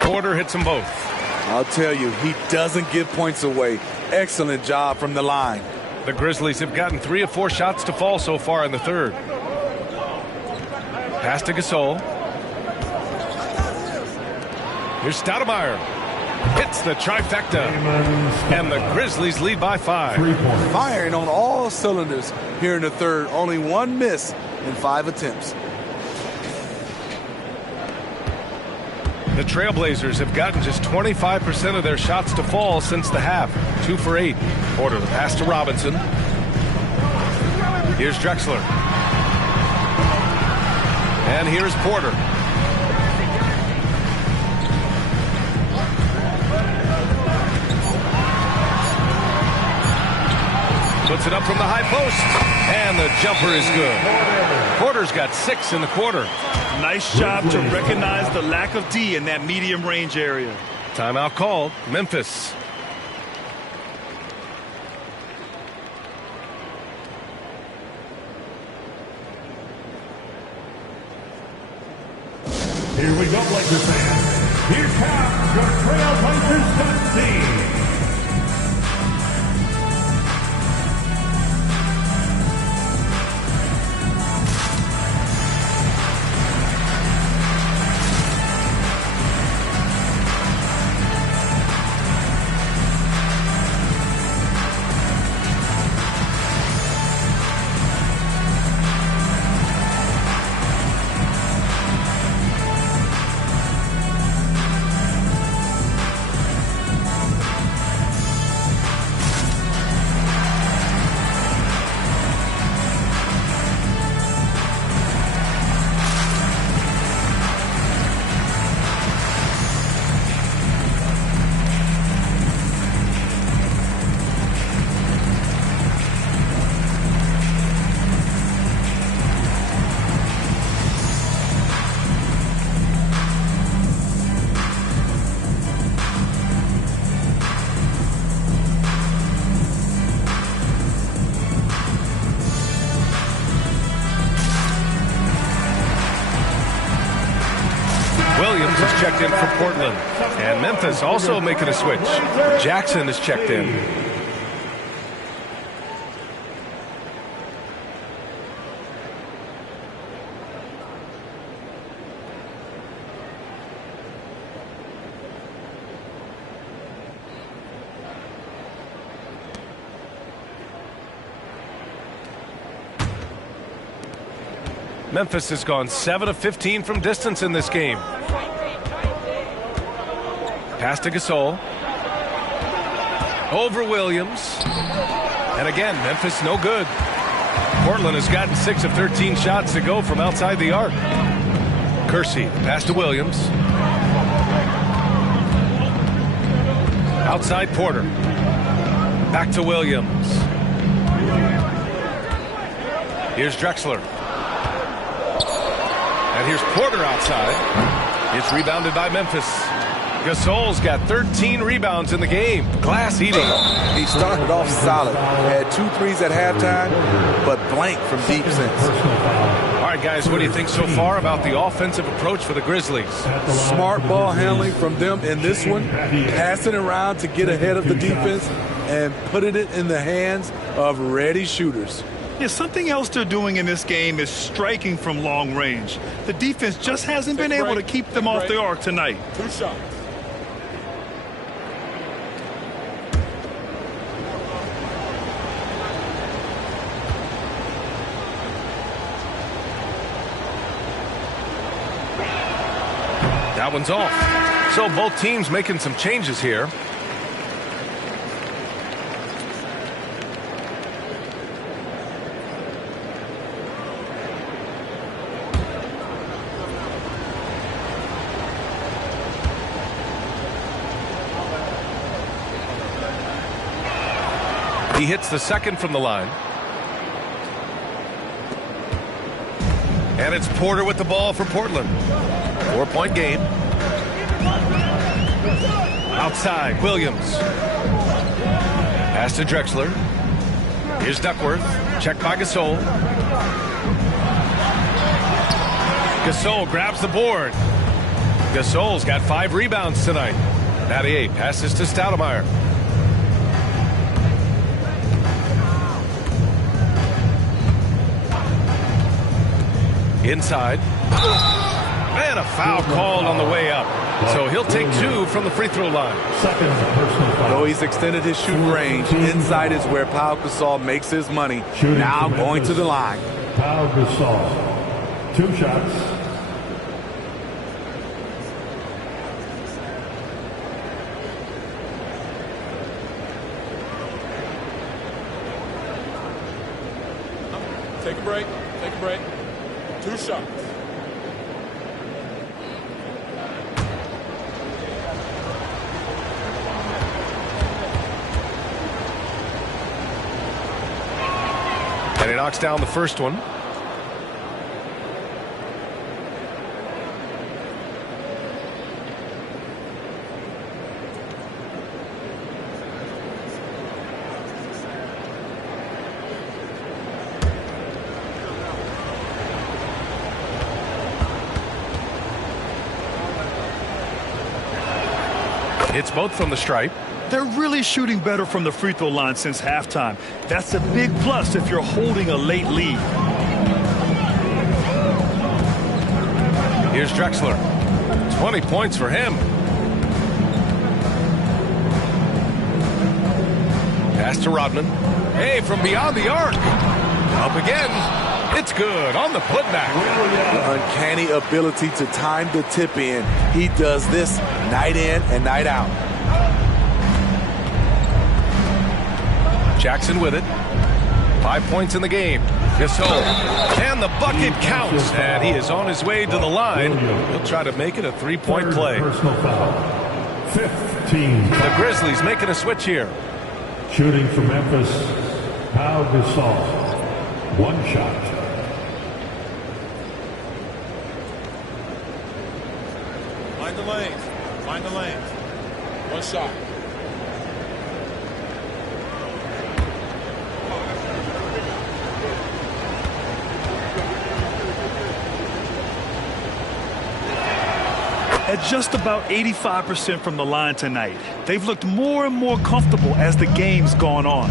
Porter hits them both. I'll tell you, he doesn't give points away. Excellent job from the line. The Grizzlies have gotten 3 of 4 shots to fall so far in the third. Pass to Gasol. Here's Stoudemire. Hits the trifecta. And the Grizzlies lead by 5. Firing on all cylinders here in the third. Only 1 miss in 5 attempts. The Trailblazers have gotten just 25% of their shots to fall since the half. 2 for 8. Porter, the pass to Robinson. Here's Drexler. And here's Porter. Puts it up from the high post. And the jumper is good. Porter's got 6 in the quarter. Nice job to recognize the lack of D in that medium range area. Timeout called. Memphis. Here we go, Lakers fans. Here comes your Trailblazers team. Williams is checked in for Portland. And Memphis also making a switch. Jackson is checked in. Memphis has gone 7 of 15 from distance in this game. Pass to Gasol. Over Williams. And again, Memphis no good. Portland has gotten 6 of 13 shots to go from outside the arc. Kersey, pass to Williams. Outside Porter. Back to Williams. Here's Drexler. And here's Porter outside. It's rebounded by Memphis. Gasol's got 13 rebounds in the game. Glass eating. He started off solid. Had 2 threes at halftime, but blank from deep since. All right, guys, what do you think so far about the offensive approach for the Grizzlies? Smart ball handling from them in this one. Passing around to get ahead of the defense and putting it in the hands of ready shooters. Yeah, something else they're doing in this game is striking from long range. The defense just hasn't been able to keep them off the arc tonight. 2 shots. That one's off. So both teams making some changes here. He hits the second from the line. And it's Porter with the ball for Portland. 4-point game. Outside, Williams. Pass to Drexler. Here's Duckworth. Checked by Gasol. Gasol grabs the board. Gasol's got 5 rebounds tonight. Nattier passes to Stoudemire. Inside. And a foul called on the way up. So he'll take 2 from the free throw line. Second personal foul. Though he's extended his shooting range, inside is where Pau Gasol makes his money. Shooting Now from going to the line. Pau Gasol. 2 shots. Take a break. Take a break. 2 shots. And he knocks down the first one. It's both from the stripe. They're really shooting better from the free throw line since halftime. That's a big plus if you're holding a late lead. Here's Drexler. 20 points for him. Pass to Rodman. Hey, from beyond the arc. Up again. It's good on the putback. The uncanny ability to time the tip in. He does this night in and night out. Jackson with it. 5 points in the game. Gasol. And the bucket counts. And he is on his way to the line. He'll try to make it a 3-point play. Personal foul. 15. The Grizzlies making a switch here. Shooting for Memphis. Pau Gasol. 1 shot. Find the lanes. Find the lanes. 1 shot. At just about 85% from the line tonight, they've looked more and more comfortable as the game's gone on.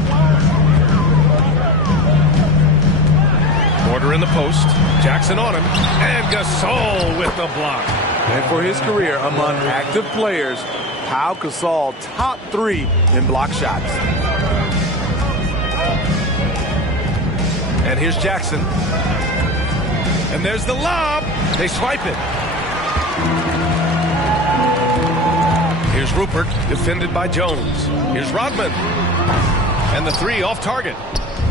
Porter in the post. Jackson on him. And Gasol with the block. And for his career among active players, Pau Gasol top 3 in block shots. And here's Jackson. And there's the lob. They swipe it. Here's Rupert, defended by Jones. Here's Rodman. And the 3 off target.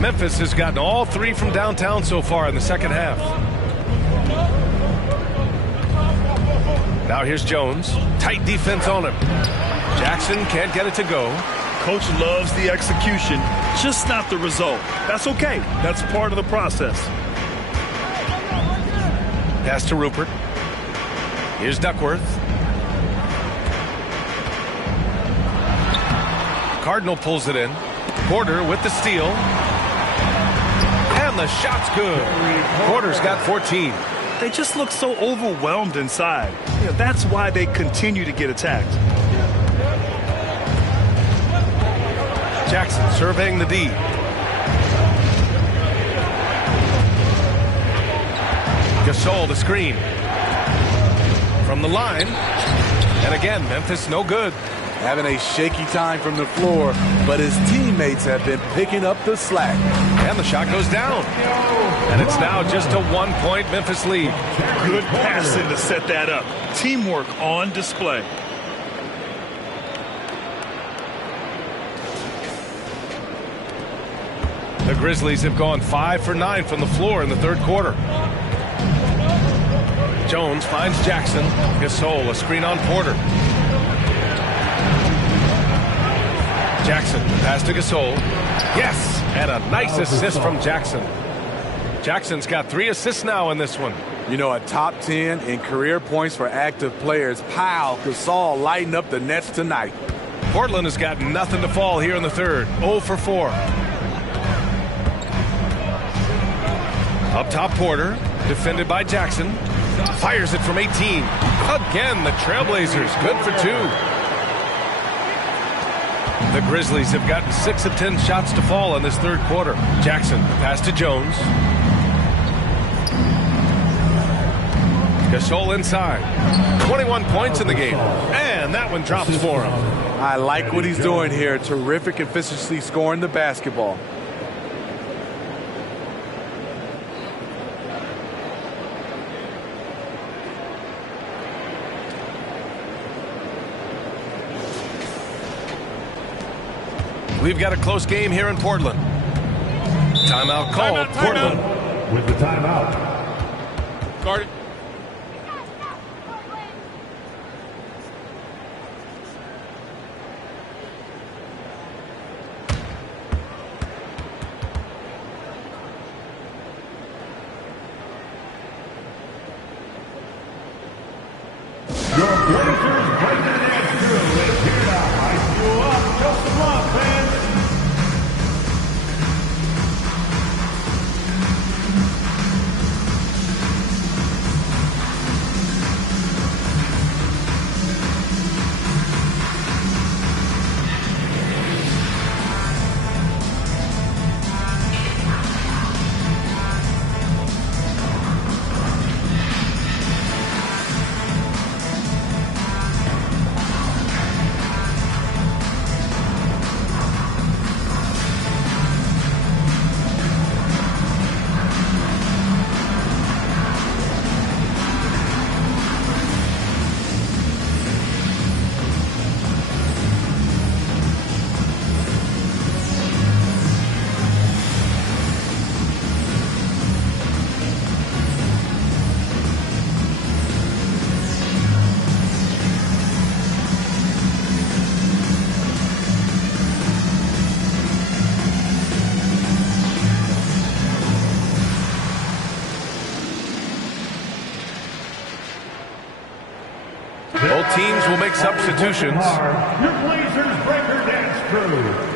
Memphis has gotten all 3 from downtown so far in the second half. Now here's Jones. Tight defense on him. Jackson can't get it to go. Coach loves the execution, just not the result. That's okay. That's part of the process. Pass to Rupert. Here's Duckworth. Cardinal pulls it in. Porter with the steal. And the shot's good. Porter's got 14. They just look so overwhelmed inside. That's why they continue to get attacked. Jackson surveying the D. Gasol the screen. From the line. And again, Memphis no good. Having a shaky time from the floor, but his teammates have been picking up the slack. And the shot goes down. And it's now just a 1-point Memphis lead. Good passing to set that up. Teamwork on display. The Grizzlies have gone 5 for 9 from the floor in the third quarter. Jones finds Jackson. Gasol, a screen on Porter. Jackson, pass to Gasol. Yes, and a nice assist from Jackson. Jackson's got 3 assists now in this one. You know, a top 10 in career points for active players. Powell, Gasol lighting up the Nets tonight. Portland has got nothing to fall here in the third. 0 for 4. Up top, Porter, defended by Jackson. Fires it from 18. Again, the Trailblazers, good for 2. The Grizzlies have gotten 6 of 10 shots to fall in this third quarter. Jackson, pass to Jones. Gasol inside. 21 points in the game. And that one drops for him. I like what he's doing here. Terrific efficiency scoring the basketball. We've got a close game here in Portland. Timeout called. Portland with the timeout. Guard it. Your Blazers Brendan Andrew is here to hype you up. Show some love, fans. Both teams will make substitutions. Your Blazers Breaker Dance Crew.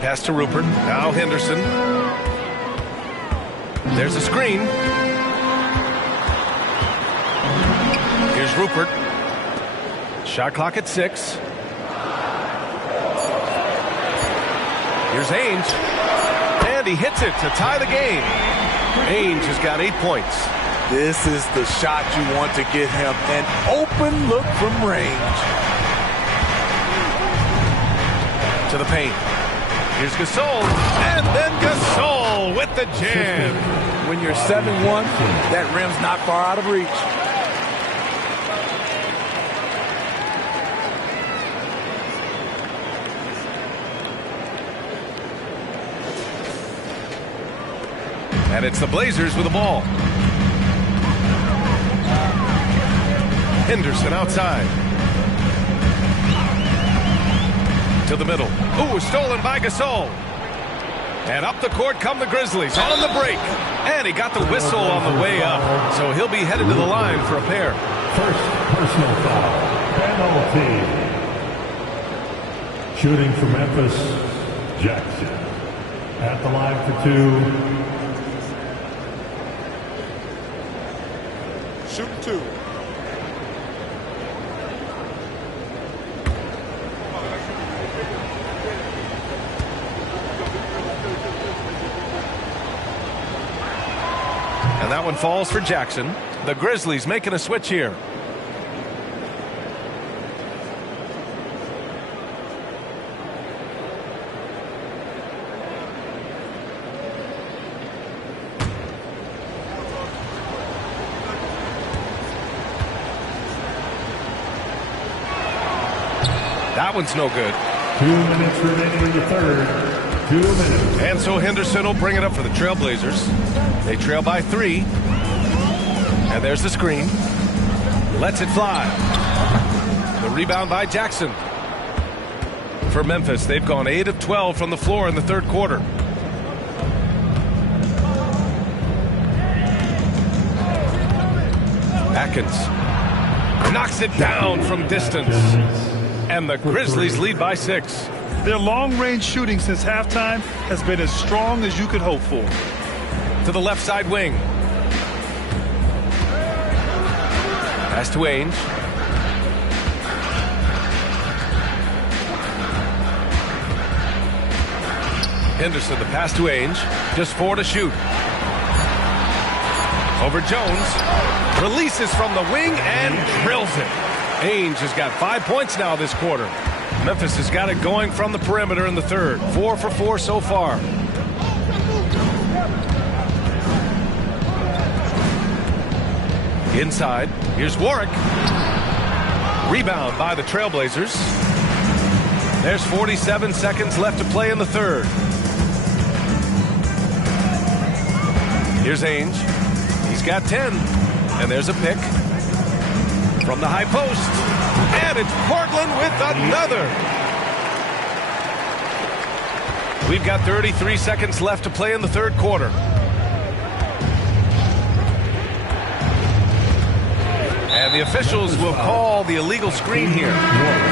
Pass to Rupert. Now Henderson. There's a screen. Here's Rupert. Shot clock at 6. Here's Ainge. And he hits it to tie the game. Ainge has got 8 points. This is the shot you want to get him. An open look from range. To the paint. Here's Gasol. And then Gasol with the jam. When you're 7-1, that rim's not far out of reach. And it's the Blazers with the ball. Henderson outside. To the middle. Ooh, stolen by Gasol. And up the court come the Grizzlies on the break. And he got the whistle on the way up. So he'll be headed to the line for a pair. First personal foul. Penalty. Shooting for Memphis, Jackson. At the line for 2. Shooting 2. And that one falls for Jackson. The Grizzlies making a switch here. That one's no good. 2 minutes remaining in the third. 2 minutes. And so Henderson will bring it up for the Trailblazers. They trail by 3. And there's the screen. Lets it fly. The rebound by Jackson. For Memphis, they've gone 8 of 12 from the floor in the third quarter. Atkins knocks it down from distance. And the Grizzlies lead by 6. Their long-range shooting since halftime has been as strong as you could hope for. To the left side wing. Pass to Ainge. Henderson, the pass to Ainge. Just 4 to shoot. Over Jones. Releases from the wing and drills it. Ainge has got 5 points now this quarter. Memphis has got it going from the perimeter in the third. 4 for 4 so far. Inside, here's Warwick. Rebound by the Trailblazers. There's 47 seconds left to play in the third. Here's Ainge. He's got 10. And there's a pick. From the high post. And it's Portland with another. We've got 33 seconds left to play in the third quarter. And the officials will call the illegal screen here.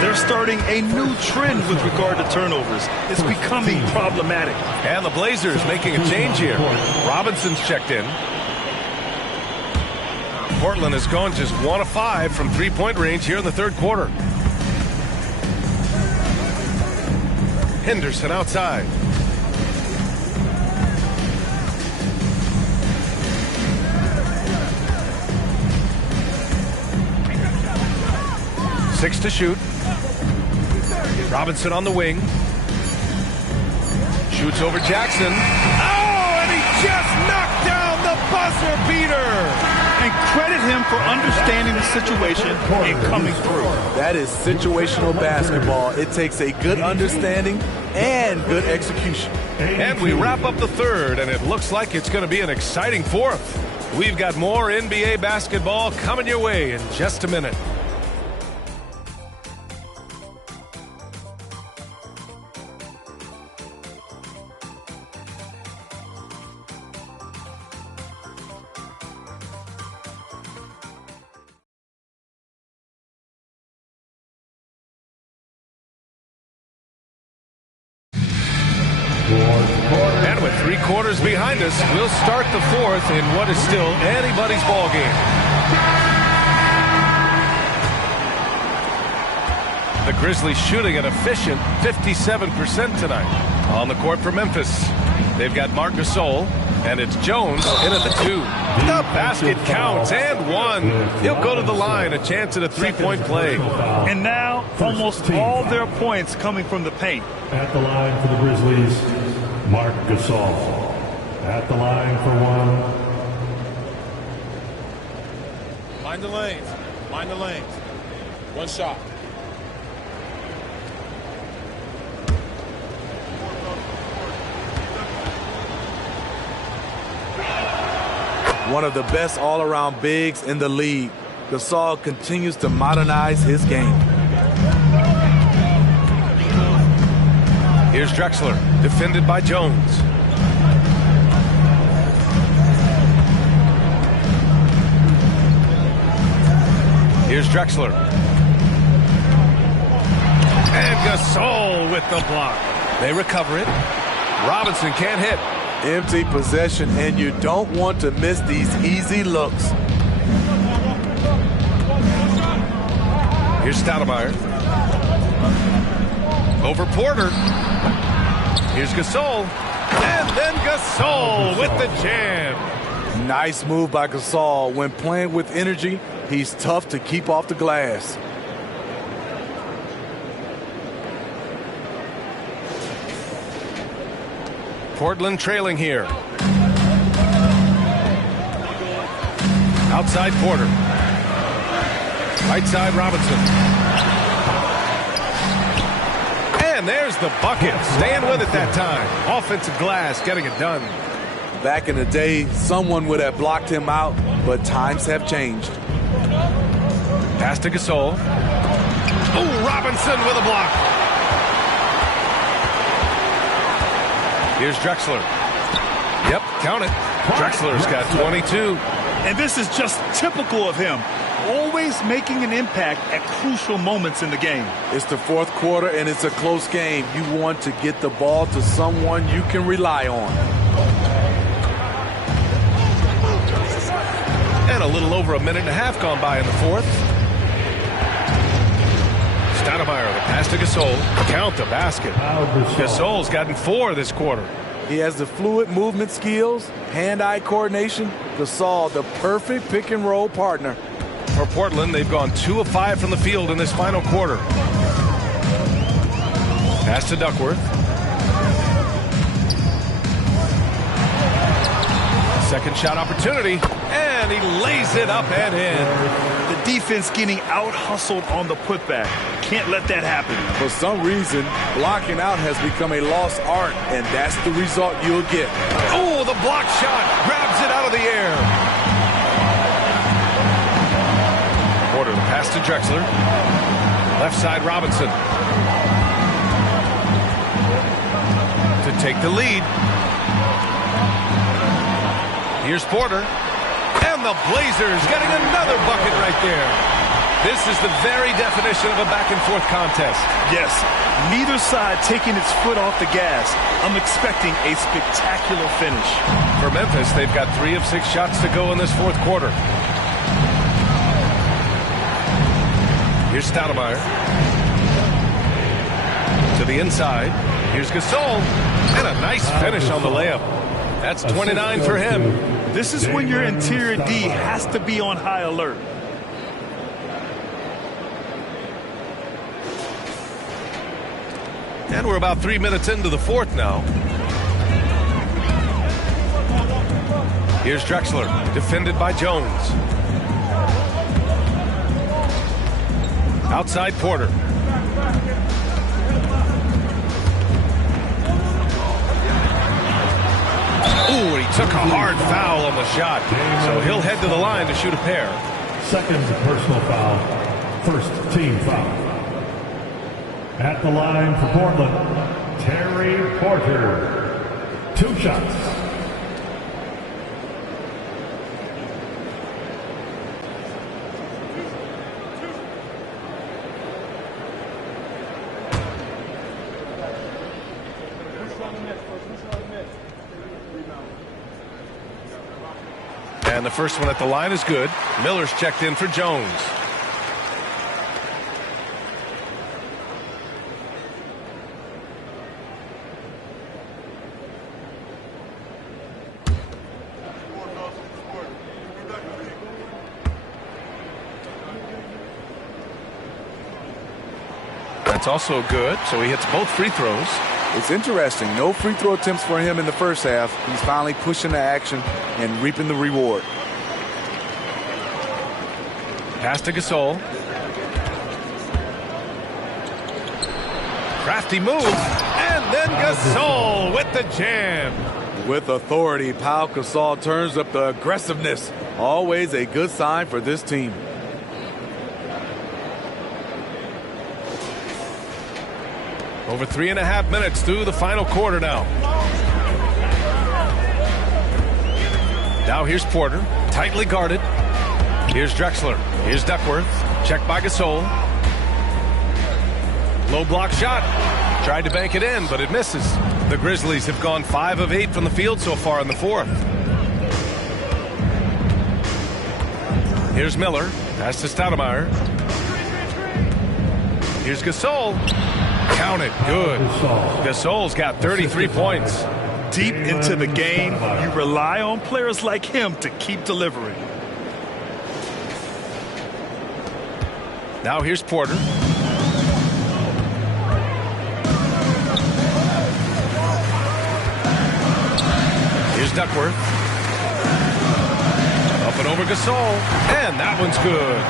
They're starting a new trend with regard to turnovers. It's becoming problematic. And the Blazers making a change here. Robinson's checked in. Portland has gone just 1 of 5 from three-point range here in the third quarter. Henderson outside. Six to shoot. Robinson on the wing. Shoots over Jackson. Oh, and he just knocked down the buzzer beater. And credit him for understanding the situation and coming through. That is situational basketball. It takes a good understanding and good execution. And we wrap up the third, and it looks like it's going to be an exciting fourth. We've got more NBA basketball coming your way in just a minute. And with 3 quarters behind us, we'll start the fourth in what is still anybody's ball game. The Grizzlies shooting an efficient 57% tonight. On the court for Memphis, they've got Marc Gasol, and it's Jones in at the 2. The basket counts and one. He'll go to the line, a chance at a three-point play. And now almost all their points coming from the paint. At the line for the Grizzlies, Marc Gasol. At the line for one. Mind the lanes. Mind the lanes. One shot. One of the best all-around bigs in the league. Gasol continues to modernize his game. Here's Drexler, defended by Jones. Here's Drexler. And Gasol with the block. They recover it. Robinson can't hit. Empty possession, and you don't want to miss these easy looks. Here's Stoudemire. Over Porter. Here's Gasol. And then Gasol with the jam. Nice move by Gasol. When playing with energy, he's tough to keep off the glass. Portland trailing here. Outside Porter. Right side Robinson. And there's the bucket. Staying with it that time. Offensive glass getting it done. Back in the day, someone would have blocked him out, but times have changed. Pass to Gasol. Oh, Robinson with a block. Here's Drexler. Yep, count it. Drexler's got 22. And this is just typical of him. Always making an impact at crucial moments in the game. It's the fourth quarter, and it's a close game. You want to get the ball to someone you can rely on. And a little over a minute and a half gone by in the fourth. Stoudemire, the pass to Gasol. Count the basket. Gasol's gotten 4 this quarter. He has the fluid movement skills, hand-eye coordination. Gasol, the perfect pick-and-roll partner. For Portland, they've gone 2 of 5 from the field in this final quarter. Pass to Duckworth. Second shot opportunity, and he lays it up and in. The defense getting out-hustled on the putback. Can't let that happen. For some reason, blocking out has become a lost art, and that's the result you'll get. Oh, the block shot grabs it out of the air. Porter, the pass to Drexler. Left side, Robinson. To take the lead. Here's Porter. And the Blazers getting another bucket right there. This is the very definition of a back-and-forth contest. Yes, neither side taking its foot off the gas. I'm expecting a spectacular finish. For Memphis, they've got 3 of 6 shots to go in this fourth quarter. Here's Stoudemire. To the inside. Here's Gasol. And a nice finish on the layup. That's 29 for him. This is when your interior D has to be on high alert. And we're about 3 minutes into the fourth now. Here's Drexler, defended by Jones. Outside Porter. Ooh, he took a hard foul on the shot. So he'll head to the line to shoot a pair. Second personal foul. First team foul. At the line for Portland, Terry Porter. 2 shots. And the first one at the line is good. Miller's checked in for Jones. That's also good. So he hits both free throws. It's interesting. No free throw attempts for him in the first half. He's finally pushing the action and reaping the reward. Pass to Gasol. Crafty move. And then Gasol with the jam. With authority, Pau Gasol turns up the aggressiveness. Always a good sign for this team. Over 3.5 minutes through the final quarter now. Now here's Porter, tightly guarded. Here's Drexler. Here's Duckworth. Checked by Gasol. Low block shot. Tried to bank it in, but it misses. The Grizzlies have gone 5 of 8 from the field so far in the fourth. Here's Miller. Pass to Stoudemire. Here's Gasol. Count it. Good. Gasol's got 33 points. Deep into the game, you rely on players like him to keep delivering. Now here's Porter. Here's Duckworth. Up and over Gasol. And that one's good.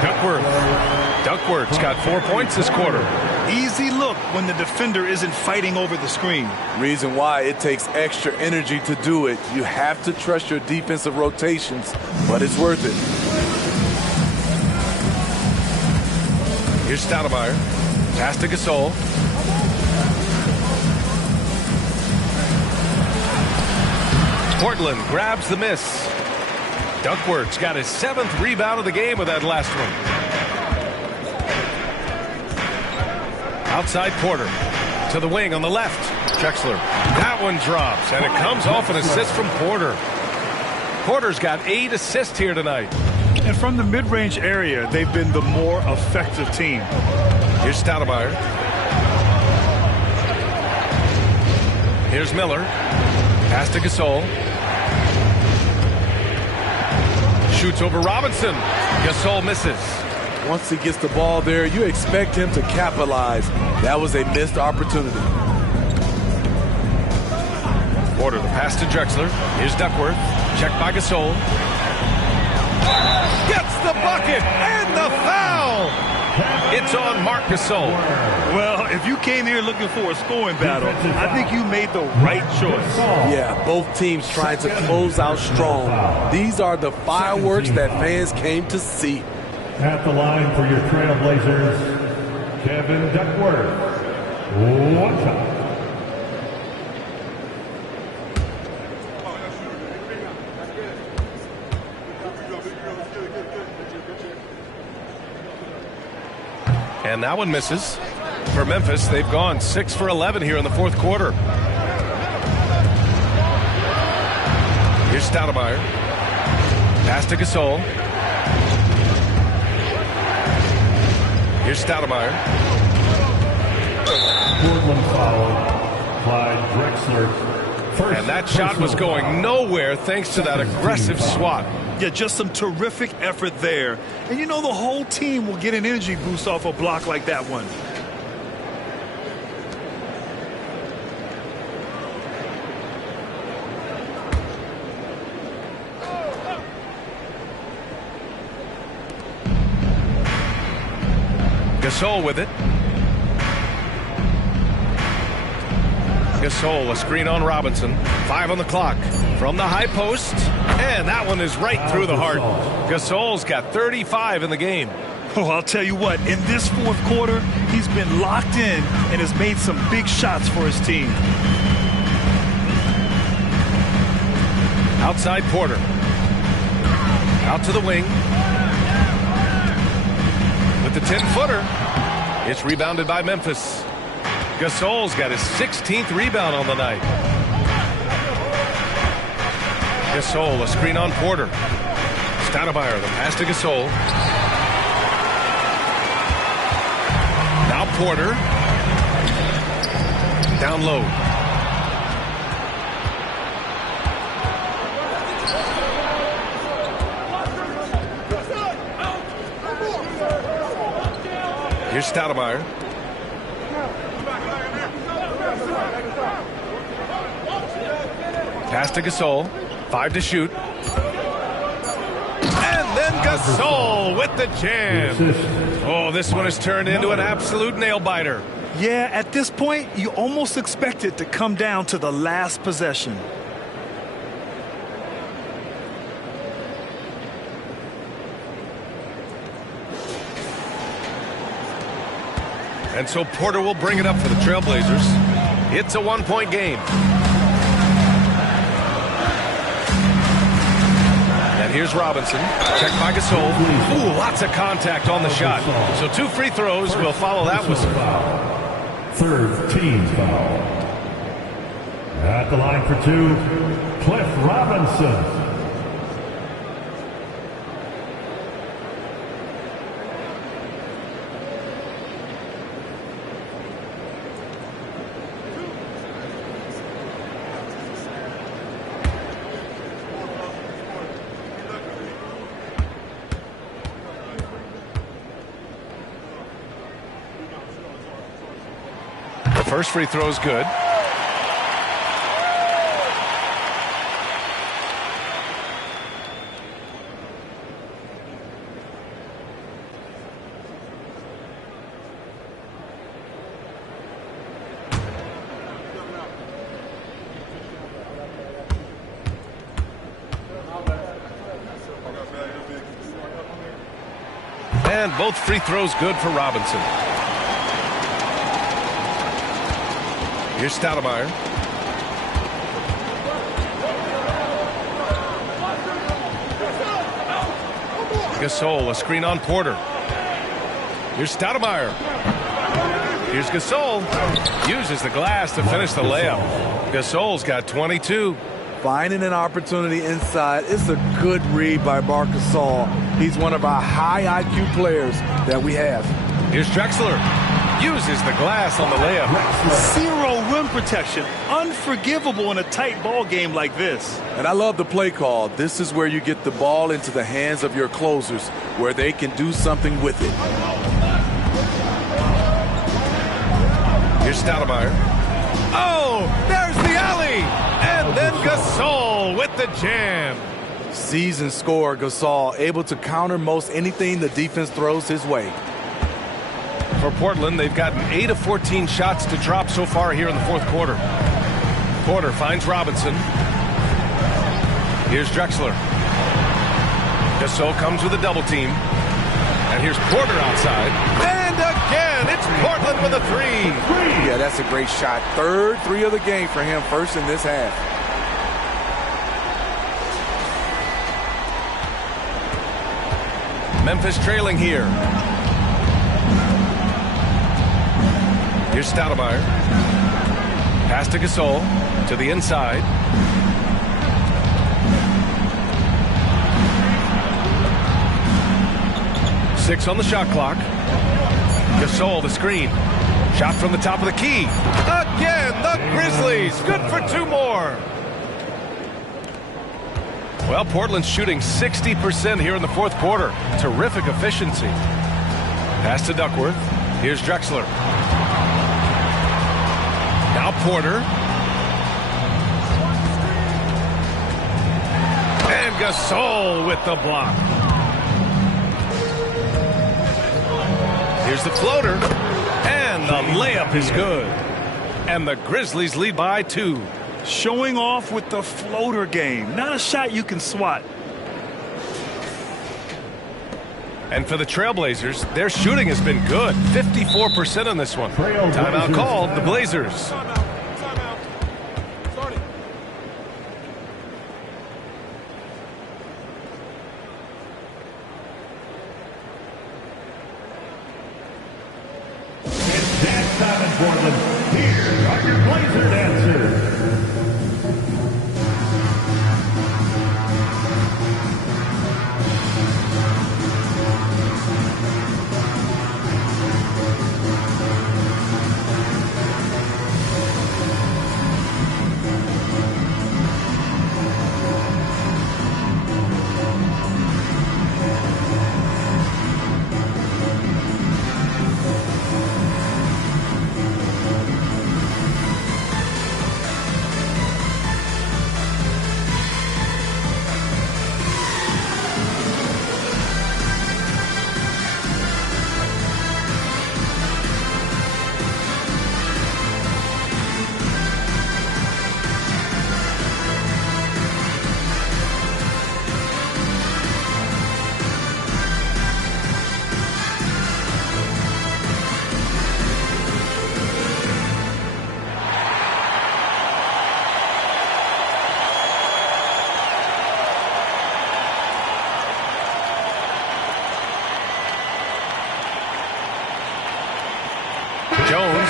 Duckworth's got 4 points this quarter. Easy look when the defender isn't fighting over the screen. Reason why it takes extra energy to do it. You have to trust your defensive rotations, but it's worth it. Here's Stoudemire. Pass to Gasol. Portland grabs the miss. Duckworth's got his 7th rebound of the game with that last one. Outside Porter. To the wing on the left. Drexler. That one drops, and it comes off an assist from Porter. Porter's got 8 assists here tonight. And from the mid-range area, they've been the more effective team. Here's Stoudemire. Here's Miller. Pass to Gasol. Shoots over Robinson. Gasol misses. Once he gets the ball there, you expect him to capitalize. That was a missed opportunity. Porter, the pass to Drexler. Here's Duckworth. Checked by Gasol. Gets the bucket and the foul. It's on Marc Gasol. Well, if you came here looking for a scoring battle, I think you made the right choice. Yeah, both teams trying to close out strong. These are the fireworks that fans came to see. At the line for your Trailblazers, Kevin Duckworth. One shot. And that one misses. For Memphis, they've gone 6 for 11 here in the fourth quarter. Here's Stoudemire. Pass to Gasol. Here's Stoudemire. Portland foul. Clyde Drexler. First, and that shot was going nowhere thanks to that aggressive swat. Yeah, just some terrific effort there. And you know the whole team will get an energy boost off a block like that one. Gasol with it. Gasol, a screen on Robinson. 5 on the clock. From the high post. And that one is right through the heart. Gasol's got 35 in the game. Oh, I'll tell you what, in this fourth quarter, he's been locked in and has made some big shots for his team. Outside Porter. Out to the wing. With the 10-footer. It's rebounded by Memphis. Gasol's got his 16th rebound on the night. Gasol, a screen on Porter. Stoudemire, the pass to Gasol. Now Porter. Down low. Here's Stoudemire. Pass to Gasol. 5 to shoot. And then Gasol with the jam. Oh, this one has turned into an absolute nail-biter. Yeah, at this point, you almost expect it to come down to the last possession. And so Porter will bring it up for the Trailblazers. It's a 1-point game. And here's Robinson. Checked by Gasol. Ooh, lots of contact on the shot. So 2 free throws will follow that whistle. Third team foul. At the line for 2, Cliff Robinson. First free throw is good. And both free throws good for Robinson. Here's Stoudemire. Gasol, a screen on Porter. Here's Stoudemire. Here's Gasol. Uses the glass to finish the layup. Gasol's got 22. Finding an opportunity inside. It's a good read by Marc Gasol. He's one of our high IQ players that we have. Here's Drexler. Uses the glass on the layup. 0 rim protection. Unforgivable in a tight ball game like this. And I love the play call. This is where you get the ball into the hands of your closers, where they can do something with it. Here's Stoudemire. Oh, there's the alley. And then Gasol with the jam. Seasoned scorer Gasol, able to counter most anything the defense throws his way. For Portland, they've gotten 8 of 14 shots to drop so far here in the fourth quarter. Porter finds Robinson. Here's Drexler. Gasol comes with a double team. And here's Porter outside. And again, it's Portland with a 3. Yeah, that's a great shot. Third 3 of the game for him, first in this half. Memphis trailing here. Here's Stoudemire. Pass to Gasol. To the inside. Six on the shot clock. Gasol, the screen. Shot from the top of the key. Again, the Grizzlies. Good for 2 more. Well, Portland's shooting 60% here in the fourth quarter. Terrific efficiency. Pass to Duckworth. Here's Drexler. Now Porter. And Gasol with the block. Here's the floater. And the layup is good. And the Grizzlies lead by 2. Showing off with the floater game. Not a shot you can swat. And for the Trailblazers, their shooting has been good. 54% on this one. Timeout called, the Blazers. It's dance time in Portland. Here are your Blazer dancers.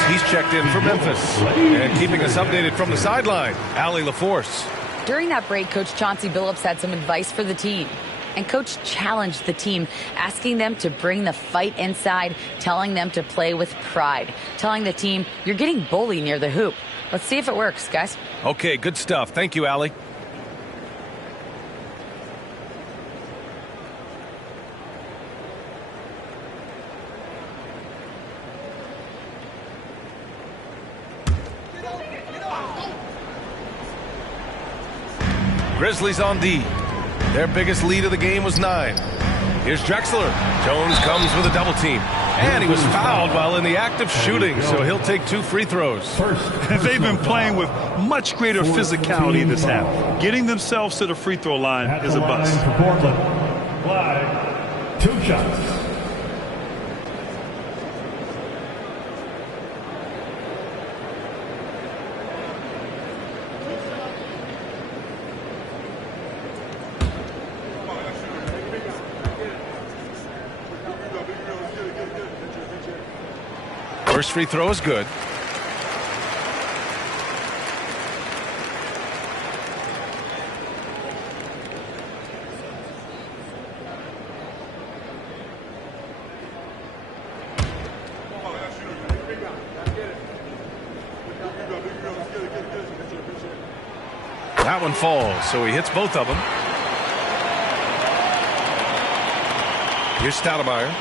He's checked in for Memphis. And keeping us updated from the sideline, Allie LaForce. During that break, Coach Chauncey Billups had some advice for the team. And Coach challenged the team, asking them to bring the fight inside, telling them to play with pride, telling the team, you're getting bullied near the hoop. Let's see if it works, guys. Okay, good stuff. Thank you, Allie. Grizzlies on D. Their biggest lead of the game was 9. Here's Drexler. Jones comes with a double team. And he was fouled while in the act of shooting, so he'll take 2 free throws. They've been playing with much greater physicality this half. Getting themselves to the free throw line is a bust. For Portland. Live. 2 shots. First free throw is good. That one falls, so he hits both of them. Here's Stoudemire.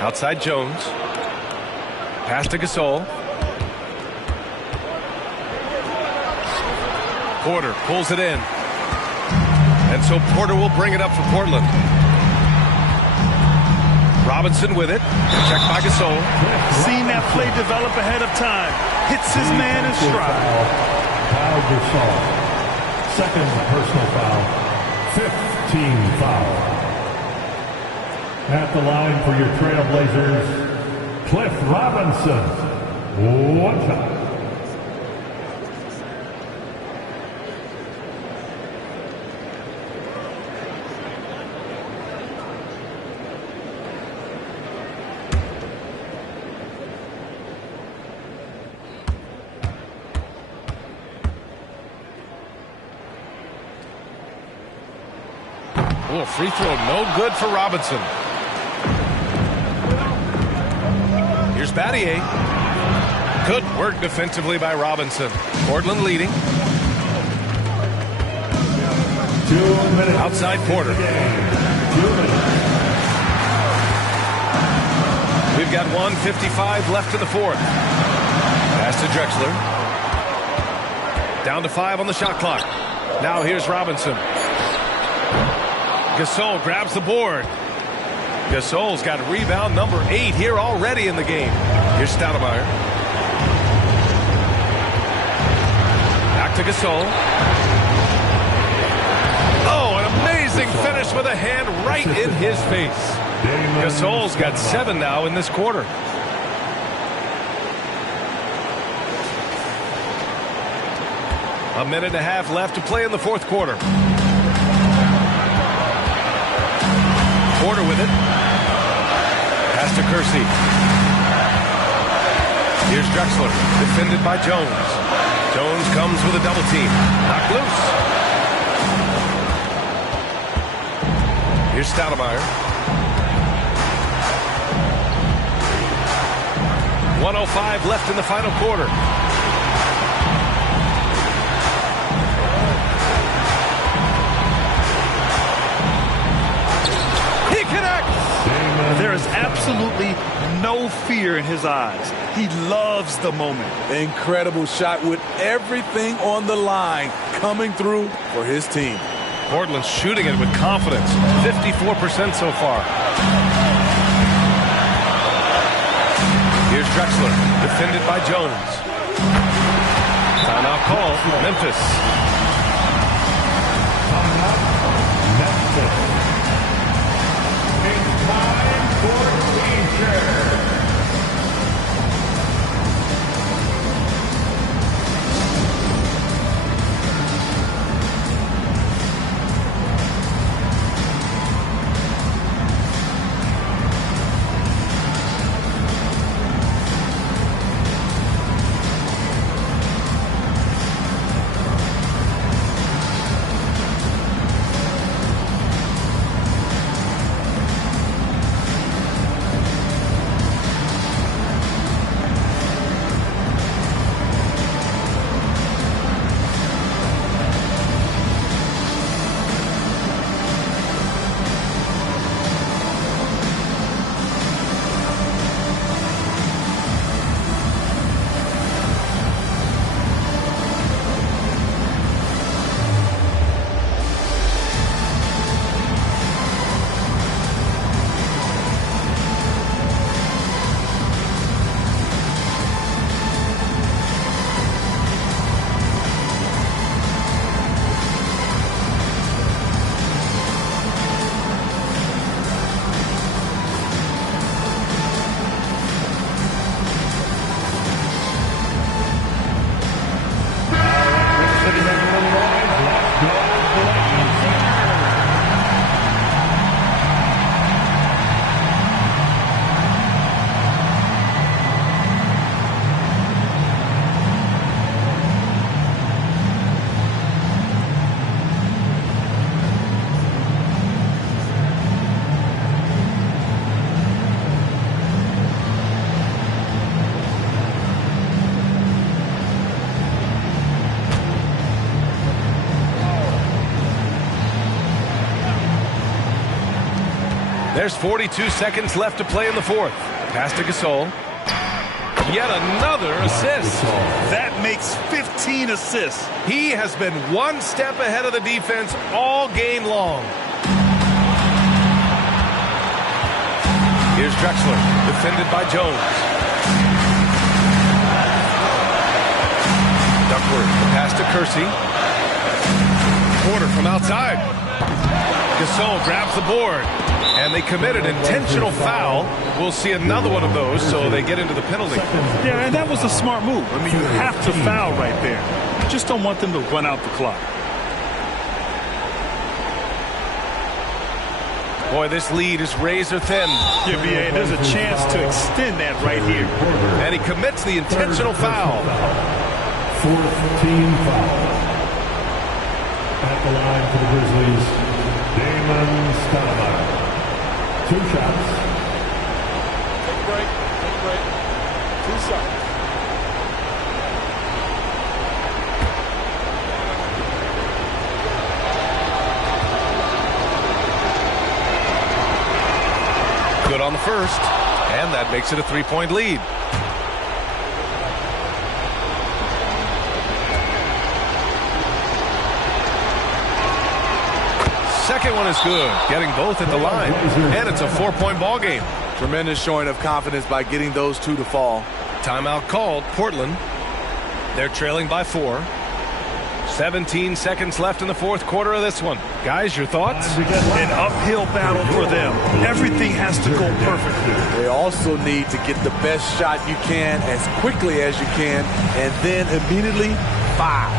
Outside Jones. Pass to Gasol. Porter pulls it in. And so Porter will bring it up for Portland. Robinson with it. Checked by Gasol. Seen that play develop ahead of time. Hits his man in stride. Foul Gasol. Second personal foul. 5th team foul. At the line for your Trailblazers, Cliff Robinson. 1 shot. Oh, free throw no good for Robinson. Here's Battier. Good work defensively by Robinson. Portland leading. 2 minutes. Outside Porter. 2 minutes. We've got 1:55 left in the 4th. Pass to Drexler. Down to 5 on the shot clock. Now here's Robinson. Gasol grabs the board. Gasol's got rebound number 8 here already in the game. Here's Stoudemire. Back to Gasol. Oh, an amazing finish with a hand right in his face. Gasol's got 7 now in this quarter. A minute and a half left to play in the 4th quarter. Porter with it. Pass to Kersey. Here's Drexler, defended by Jones. Jones comes with a double team. Knocked loose. Here's Stoudemire. 1:05 left in the final quarter. There is absolutely no fear in his eyes. He loves the moment. Incredible shot with everything on the line coming through for his team. Portland's shooting it with confidence. 54% so far. Here's Drexler, defended by Jones. Timeout call, Memphis. Memphis. It's time for teacher. There's 42 seconds left to play in the fourth. Pass to Gasol. Yet another assist. That makes 15 assists. He has been one step ahead of the defense all game long. Here's Drexler, defended by Jones. Duckworth, pass to Kersey. Porter from outside. Gasol grabs the board. And they committed intentional foul. We'll see another one of those, so they get into the penalty. Yeah, and that was a smart move. I mean, you have to foul right there. You just don't want them to run out the clock. Boy, this lead is razor thin. Yeah, B.A., there's a chance to extend that right here. And he commits the intentional foul. Fourth team foul. At the line for the Grizzlies, Damon Stoudemire. 2 shots. Take a break. Take a break. 2 shots. Good on the first. And that makes it a 3-point lead. Second one is good, getting both at the line. And it's a 4-point ball game. Tremendous showing of confidence by getting those 2 to fall. Timeout called, Portland. They're trailing by 4. 17 seconds left in the fourth quarter of this one. Guys, your thoughts? An uphill battle for them. Everything has to go perfectly. They also need to get the best shot you can as quickly as you can, and then immediately foul.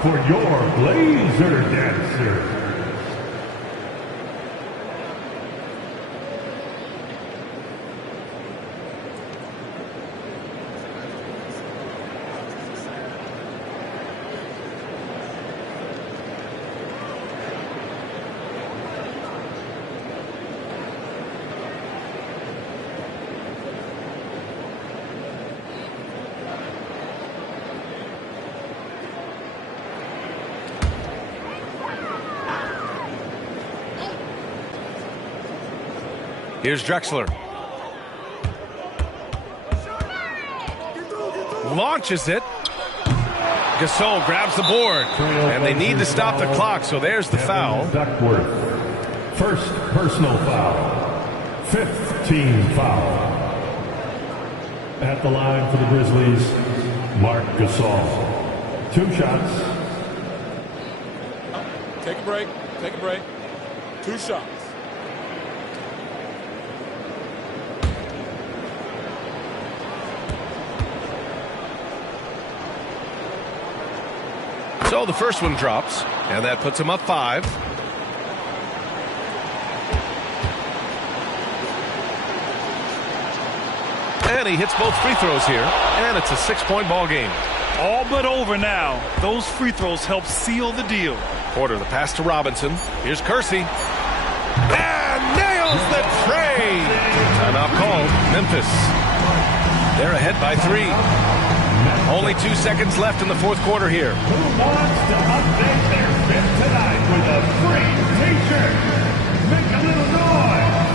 For your Blazer Dancers. Here's Drexler. Launches it. Gasol grabs the board. And they need to stop the clock, so there's the foul. Duckworth. First personal foul. 5th team foul. At the line for the Grizzlies, Marc Gasol. 2 shots. Take a break. Take a break. 2 shots. So the first one drops, and that puts him up 5. And he hits both free throws here, and it's a 6-point ball game. All but over now. Those free throws help seal the deal. Porter, the pass to Robinson. Here's Kersey. And nails the tray. Timeout called. Memphis. They're ahead by 3. Only 2 seconds left in the fourth quarter here. Who wants to update their fit tonight with a free t-shirt? Make a little noise.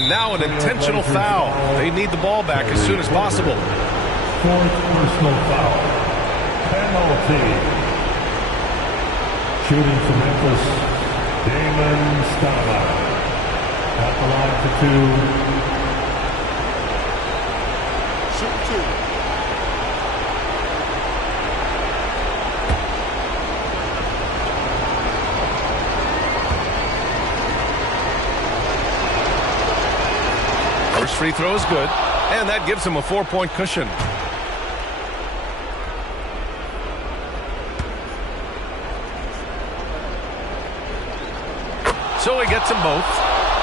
And now an intentional foul. They need the ball back as soon as possible. Fourth personal foul. Penalty. Shooting for Memphis, Damon Stava. At the line for two. Shoot two. First free throw is good, and that gives him a 4-point cushion. So he gets them both,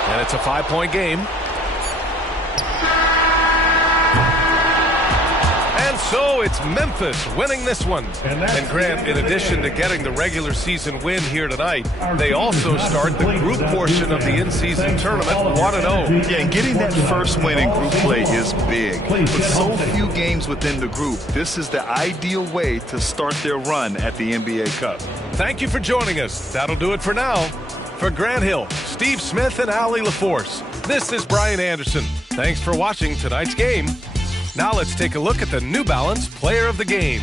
and it's a 5-point game. And so it's Memphis winning this one. And Grant, in addition to getting the regular season win here tonight, they also start the group portion of the in-season tournament 1-0. Yeah, and getting that first win in group play is big. With so few games within the group, this is the ideal way to start their run at the NBA Cup. Thank you for joining us. That'll do it for now. For Grant Hill, Steve Smith, and Allie LaForce, this is Brian Anderson. Thanks for watching tonight's game. Now let's take a look at the New Balance Player of the Game.